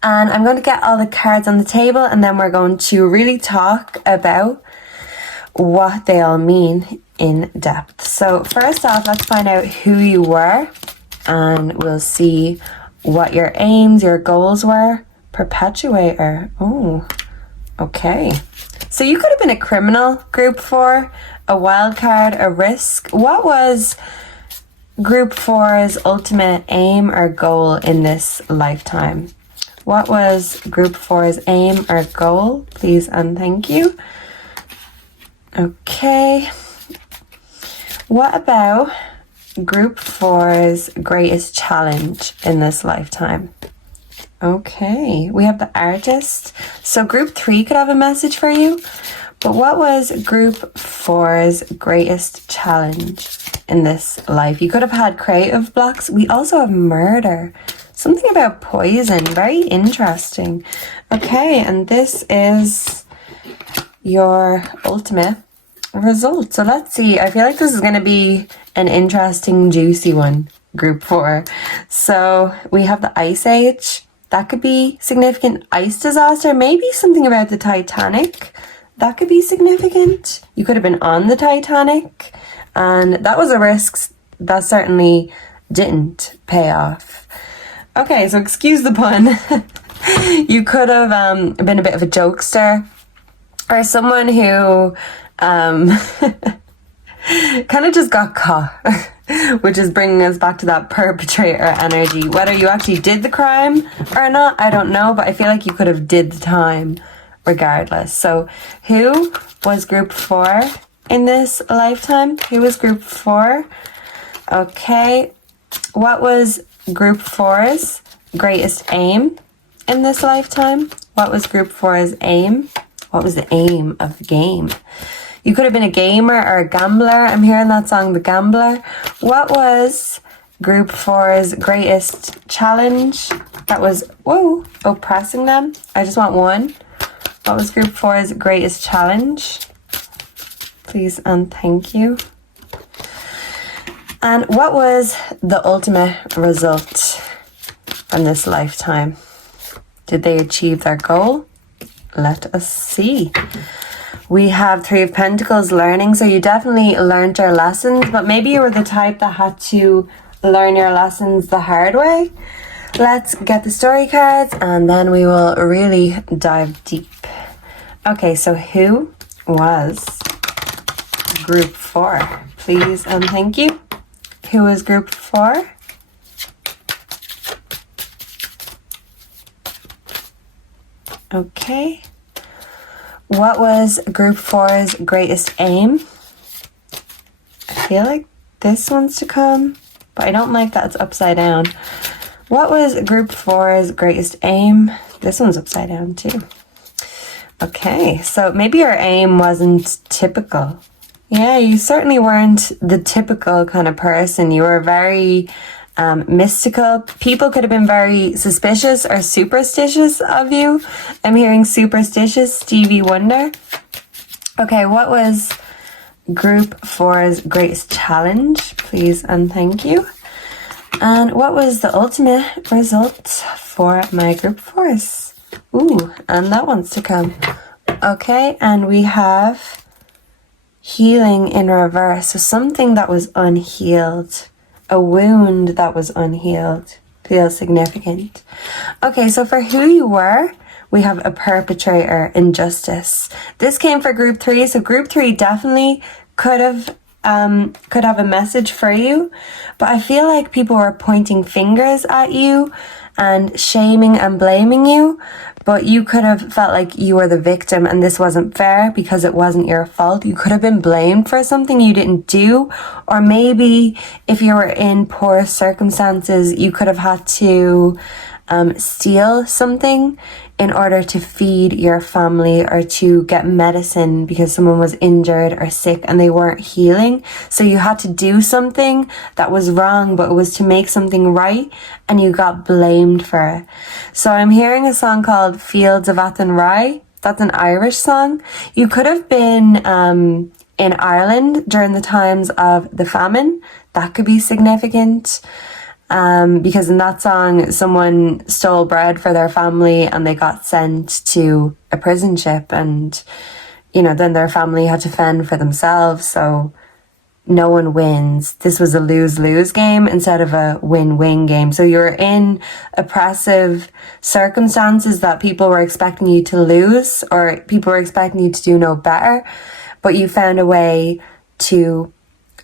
And I'm going to get all the cards on the table, and then we're going to really talk about what they all mean in depth. So first off, let's find out who you were, and we'll see what your aims, your goals were. Perpetuator. Oh, okay. So you could have been a criminal, group 4, a wild card, a risk. What was group 4's ultimate aim or goal in this lifetime? What was group 4's aim or goal? Please and thank you. Okay. What about group 4's greatest challenge in this lifetime? Okay, we have the artist. So group 3 could have a message for you. But what was group 4's greatest challenge in this life? You could have had creative blocks. We also have murder. Something about poison. Very interesting. Okay, and this is your ultimate result. So let's see. I feel like this is going to be an interesting, juicy one, group 4. So we have the Ice Age. That could be significant. Ice disaster. Maybe something about the Titanic. That could be significant. You could have been on the Titanic, and that was a risk that certainly didn't pay off. Okay, so excuse the pun. You could have been a bit of a jokester, or someone who kind of just got caught, which is bringing us back to that perpetrator energy. Whether you actually did the crime or not, I don't know, but I feel like you could have did the time regardless. So who was group 4 in this lifetime? Who was group 4? Okay. What was group 4's greatest aim in this lifetime? What was group 4's aim? What was the aim of the game? You could have been a gamer or a gambler. I'm hearing that song, The Gambler. What was group 4's greatest challenge? That was, whoa, oppressing them. I just want one. What was group 4's greatest challenge? Please and thank you. And what was the ultimate result from this lifetime? Did they achieve their goal? Let us see. We have 3 of Pentacles, learning. So you definitely learned your lessons, but maybe you were the type that had to learn your lessons the hard way. Let's get the story cards, and then we will really dive deep. Okay, so who was group 4? Please and thank you. Who was group 4? Okay. What was group 4's greatest aim? I feel like this one's to come, but I don't like that it's upside down. What was group 4's greatest aim? This one's upside down too. Okay, so maybe your aim wasn't typical. Yeah, you certainly weren't the typical kind of person. You were very mystical. People could have been very suspicious or superstitious of you. I'm hearing superstitious, Stevie Wonder. Okay, what was Group 4's greatest challenge? Please and thank you. And what was the ultimate result for my Group 4s? Ooh, and that wants to come. Okay, and we have healing in reverse. So something that was unhealed. A wound that was unhealed. Feels significant. Okay, so for who you were, we have a perpetrator, injustice. This came for Group 3, so Group 3 definitely could have a message for you, but I feel like people were pointing fingers at you and shaming and blaming you, but you could have felt like you were the victim and this wasn't fair because it wasn't your fault. You could have been blamed for something you didn't do, or maybe if you were in poor circumstances, you could have had to steal something in order to feed your family or to get medicine because someone was injured or sick and they weren't healing. So you had to do something that was wrong, but it was to make something right, and you got blamed for it. So I'm hearing a song called Fields of Athenry. That's an Irish song. You could have been in Ireland during the times of the famine. That could be significant. Because in that song, someone stole bread for their family and they got sent to a prison ship, and, you know, then their family had to fend for themselves. So no one wins. This was a lose-lose game instead of a win-win game. So you're in oppressive circumstances that people were expecting you to lose, or people were expecting you to do no better, but you found a way to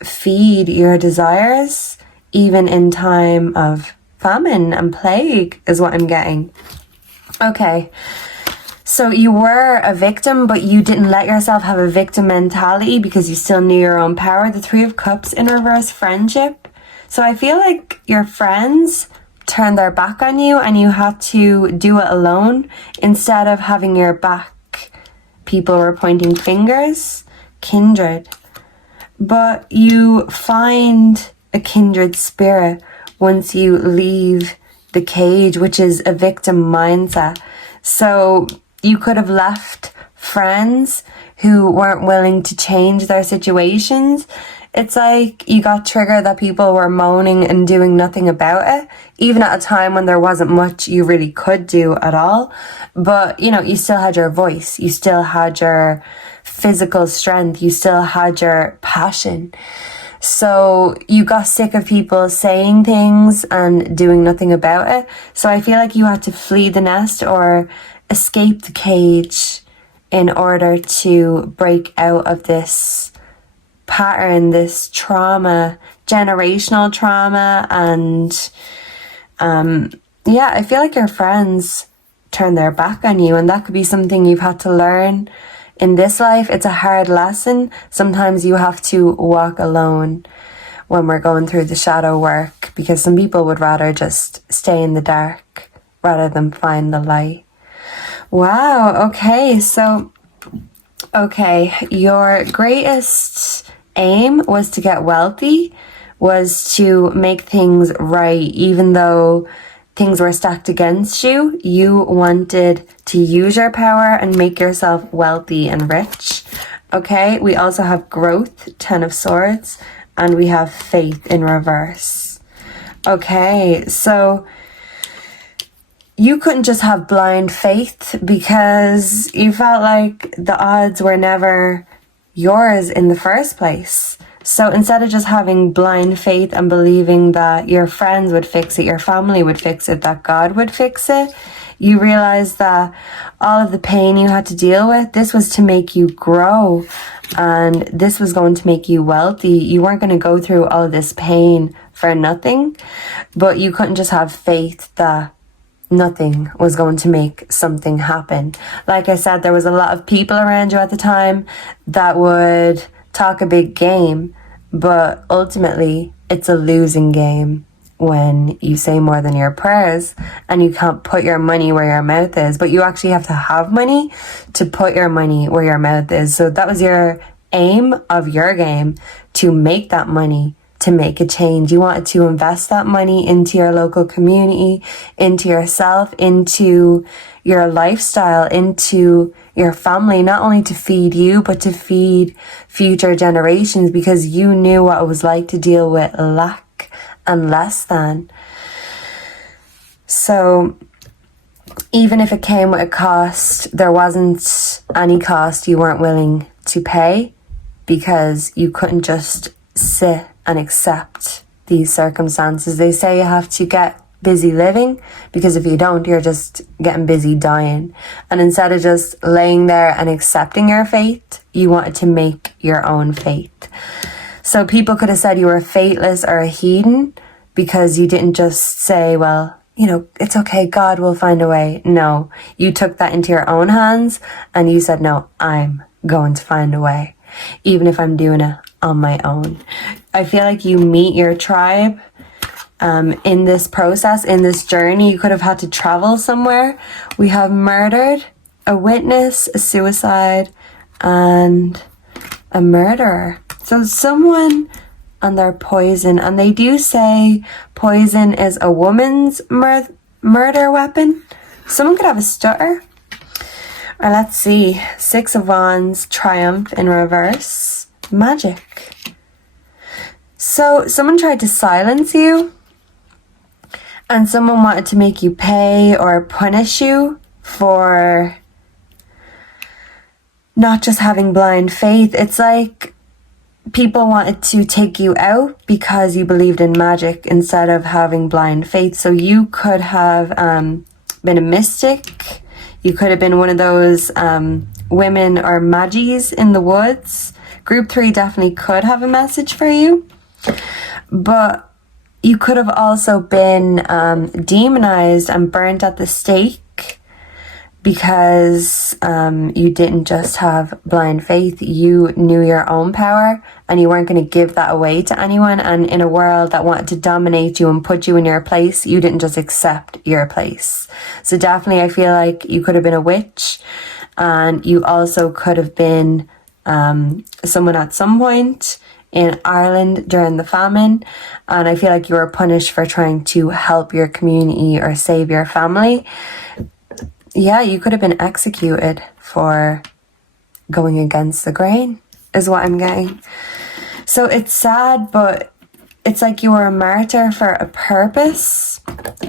feed your desires even in time of famine and plague, is what I'm getting. Okay, so you were a victim, but you didn't let yourself have a victim mentality because you still knew your own power. The Three of Cups in reverse, friendship. So I feel like your friends turned their back on you and you had to do it alone. Instead of having your back, people were pointing fingers. Kindred. But you find a kindred spirit once you leave the cage, which is a victim mindset. So you could have left friends who weren't willing to change their situations. It's like you got triggered that people were moaning and doing nothing about it, even at a time when there wasn't much you really could do at all. But, you know, you still had your voice. You still had your physical strength. You still had your passion. So you got sick of people saying things and doing nothing about it. So I feel like you had to flee the nest or escape the cage in order to break out of this pattern, this trauma, generational trauma. And yeah, I feel like your friends turn their back on you, and that could be something you've had to learn. In this life, it's a hard lesson. Sometimes you have to walk alone when we're going through the shadow work, because some people would rather just stay in the dark rather than find the light. Wow, okay, so, your greatest aim was to get wealthy, was to make things right, even though things were stacked against you. You wanted to use your power and make yourself wealthy and rich. Okay, we also have growth, 10 of Swords, and we have faith in reverse. Okay, so you couldn't just have blind faith because you felt like the odds were never yours in the first place. So instead of just having blind faith and believing that your friends would fix it, your family would fix it, that God would fix it, you realized that all of the pain you had to deal with, this was to make you grow, and this was going to make you wealthy. You weren't going to go through all of this pain for nothing, but you couldn't just have faith that nothing was going to make something happen. Like I said, there was a lot of people around you at the time that would talk a big game, but ultimately it's a losing game when you say more than your prayers, and you can't put your money where your mouth is, but you actually have to have money to put your money where your mouth is. So that was your aim of your game, to make that money, to make a change. You wanted to invest that money into your local community, into yourself, into your lifestyle, into your family, not only to feed you, but to feed future generations, because you knew what it was like to deal with lack and less than. So even if it came with a cost, there wasn't any cost you weren't willing to pay, because you couldn't just sit and accept these circumstances. They say you have to get busy living, because if you don't, you're just getting busy dying. And instead of just laying there and accepting your fate, you wanted to make your own fate. So people could have said you were fateless or a heathen, because you didn't just say, well, you know, it's okay, God will find a way. No, you took that into your own hands and you said, no, I'm going to find a way, even if I'm doing it on my own. I feel like you meet your tribe in this process, in this journey. You could have had to travel somewhere. We have murdered, a witness, a suicide, and a murderer. So someone and their poison, and they do say poison is a woman's murder weapon. Someone could have a stutter. Or let's see, 6 of Wands, triumph in reverse, magic. So someone tried to silence you, and someone wanted to make you pay or punish you for not just having blind faith. It's like people wanted to take you out because you believed in magic instead of having blind faith. So you could have been a mystic. You could have been one of those women or magis in the woods. Group 3 definitely could have a message for you. But you could have also been demonized and burnt at the stake, because you didn't just have blind faith. You knew your own power, and you weren't going to give that away to anyone. And in a world that wanted to dominate you and put you in your place, you didn't just accept your place. So definitely I feel like you could have been a witch, and you also could have been someone at some point in Ireland during the famine, and I feel like you were punished for trying to help your community or save your family. Yeah, you could have been executed for going against the grain, is what I'm getting. So it's sad, but it's like you were a martyr for a purpose.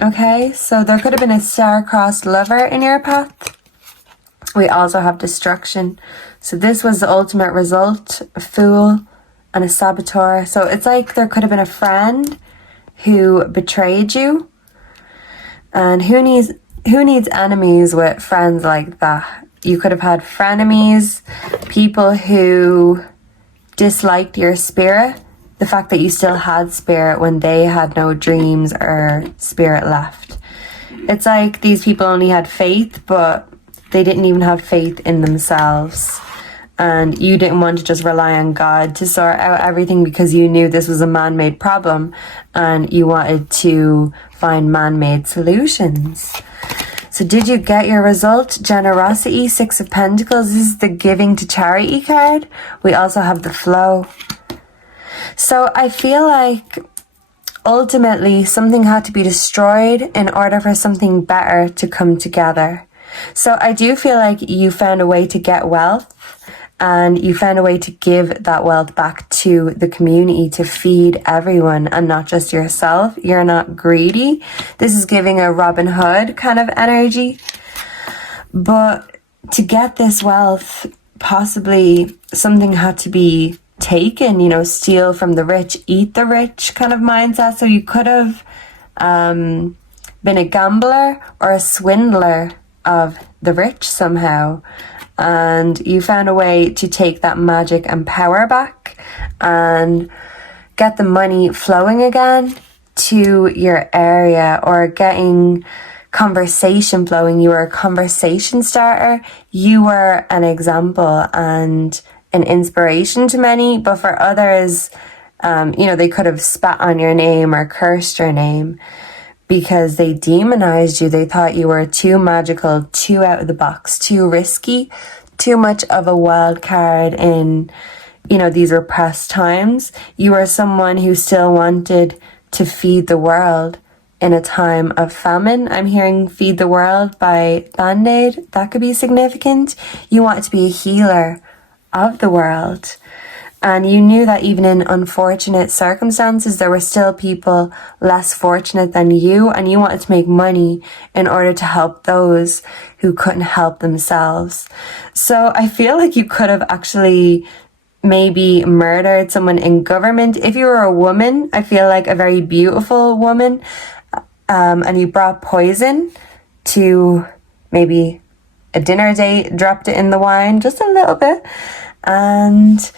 Okay, so there could have been a star-crossed lover in your path. We also have destruction. So this was the ultimate result, a fool and a saboteur. So it's like there could have been a friend who betrayed you. And who needs enemies with friends like that? You could have had frenemies, people who disliked your spirit, the fact that you still had spirit when they had no dreams or spirit left. It's like these people only had faith, but they didn't even have faith in themselves. And you didn't want to just rely on God to sort out everything, because you knew this was a man-made problem and you wanted to find man-made solutions. So did you get your result? Generosity, 6 of Pentacles. This is the giving to charity card. We also have the flow. So I feel like ultimately something had to be destroyed in order for something better to come together. So I do feel like you found a way to get wealth, and you found a way to give that wealth back to the community, to feed everyone and not just yourself. You're not greedy. This is giving a Robin Hood kind of energy. But to get this wealth, possibly something had to be taken, you know, steal from the rich, eat the rich kind of mindset. So you could have been a gambler or a swindler of the rich somehow. And you found a way to take that magic and power back and get the money flowing again to your area, or getting conversation flowing. You were a conversation starter. You were an example and an inspiration to many, but for others, They could have spat on your name or cursed your name because they demonized you. They thought you were too magical, too out of the box, too risky, too much of a wild card in, these repressed times. You were someone who still wanted to feed the world in a time of famine. I'm hearing Feed the World by Band-Aid. That could be significant. You wanted to be a healer of the world. And you knew that even in unfortunate circumstances, there were still people less fortunate than you, and you wanted to make money in order to help those who couldn't help themselves. So I feel like you could have actually maybe murdered someone in government. If you were a woman, I feel like a very beautiful woman, and you brought poison to maybe a dinner date, dropped it in the wine just a little bit, and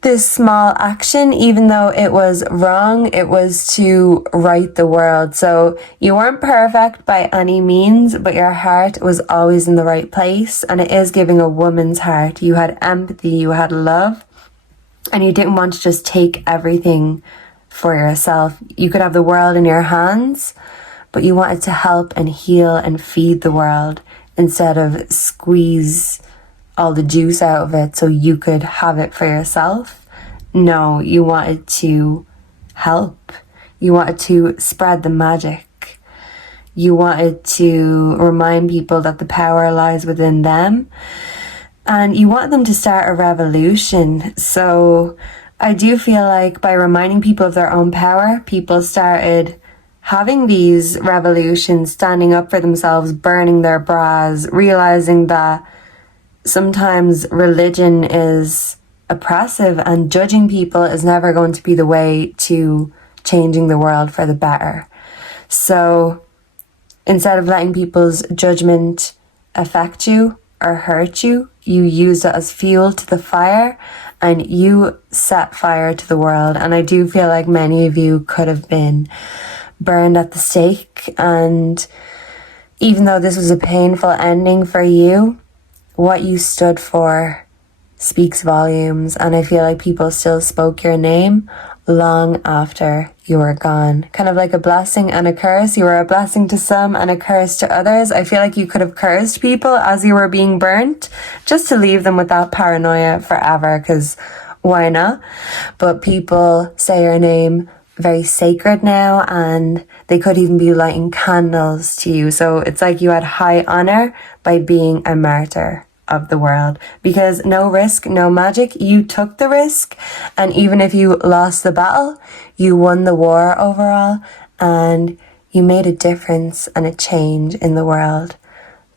this small action, even though it was wrong, it was to right the world. So you weren't perfect by any means, but your heart was always in the right place, and it is giving a woman's heart. You had empathy, you had love, and you didn't want to just take everything for yourself. You could have the world in your hands, but you wanted to help and heal and feed the world instead of squeeze all the juice out of it so you could have it for yourself. No, you wanted to help. You wanted to spread the magic. You wanted to remind people that the power lies within them. And you want them to start a revolution. So I do feel like by reminding people of their own power, people started having these revolutions, standing up for themselves, burning their bras, realizing that sometimes religion is oppressive and judging people is never going to be the way to changing the world for the better. So instead of letting people's judgment affect you or hurt you, you use it as fuel to the fire, and you set fire to the world. And I do feel like many of you could have been burned at the stake. And even though this was a painful ending for you, what you stood for speaks volumes. And I feel like people still spoke your name long after you were gone. Kind of like a blessing and a curse. You were a blessing to some and a curse to others. I feel like you could have cursed people as you were being burnt, just to leave them with that paranoia forever, because why not? But people say your name very sacred now, and they could even be lighting candles to you. So it's like you had high honor by being a martyr of the world, because no risk, no magic. You took the risk, and even if you lost the battle, you won the war overall, and you made a difference and a change in the world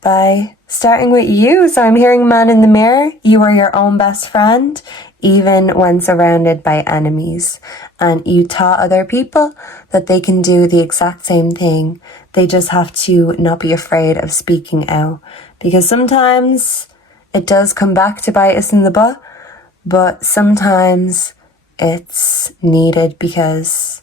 by starting with you. So I'm hearing man in the mirror. You were your own best friend, even when surrounded by enemies. And you taught other people that they can do the exact same thing. They just have to not be afraid of speaking out. Because sometimes it does come back to bite us in the butt, but sometimes it's needed because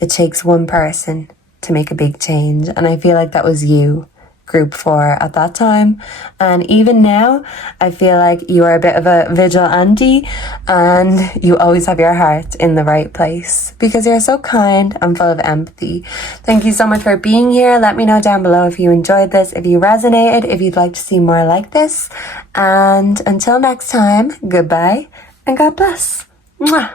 it takes one person to make a big change. And I feel like that was you, Group 4, at that time. And even now, I feel like you are a bit of a vigilante, and you always have your heart in the right place because you're so kind and full of empathy. Thank you so much for being here. Let me know down below if you enjoyed this, if you resonated, if you'd like to see more like this. And until next time, goodbye and God bless. Mwah.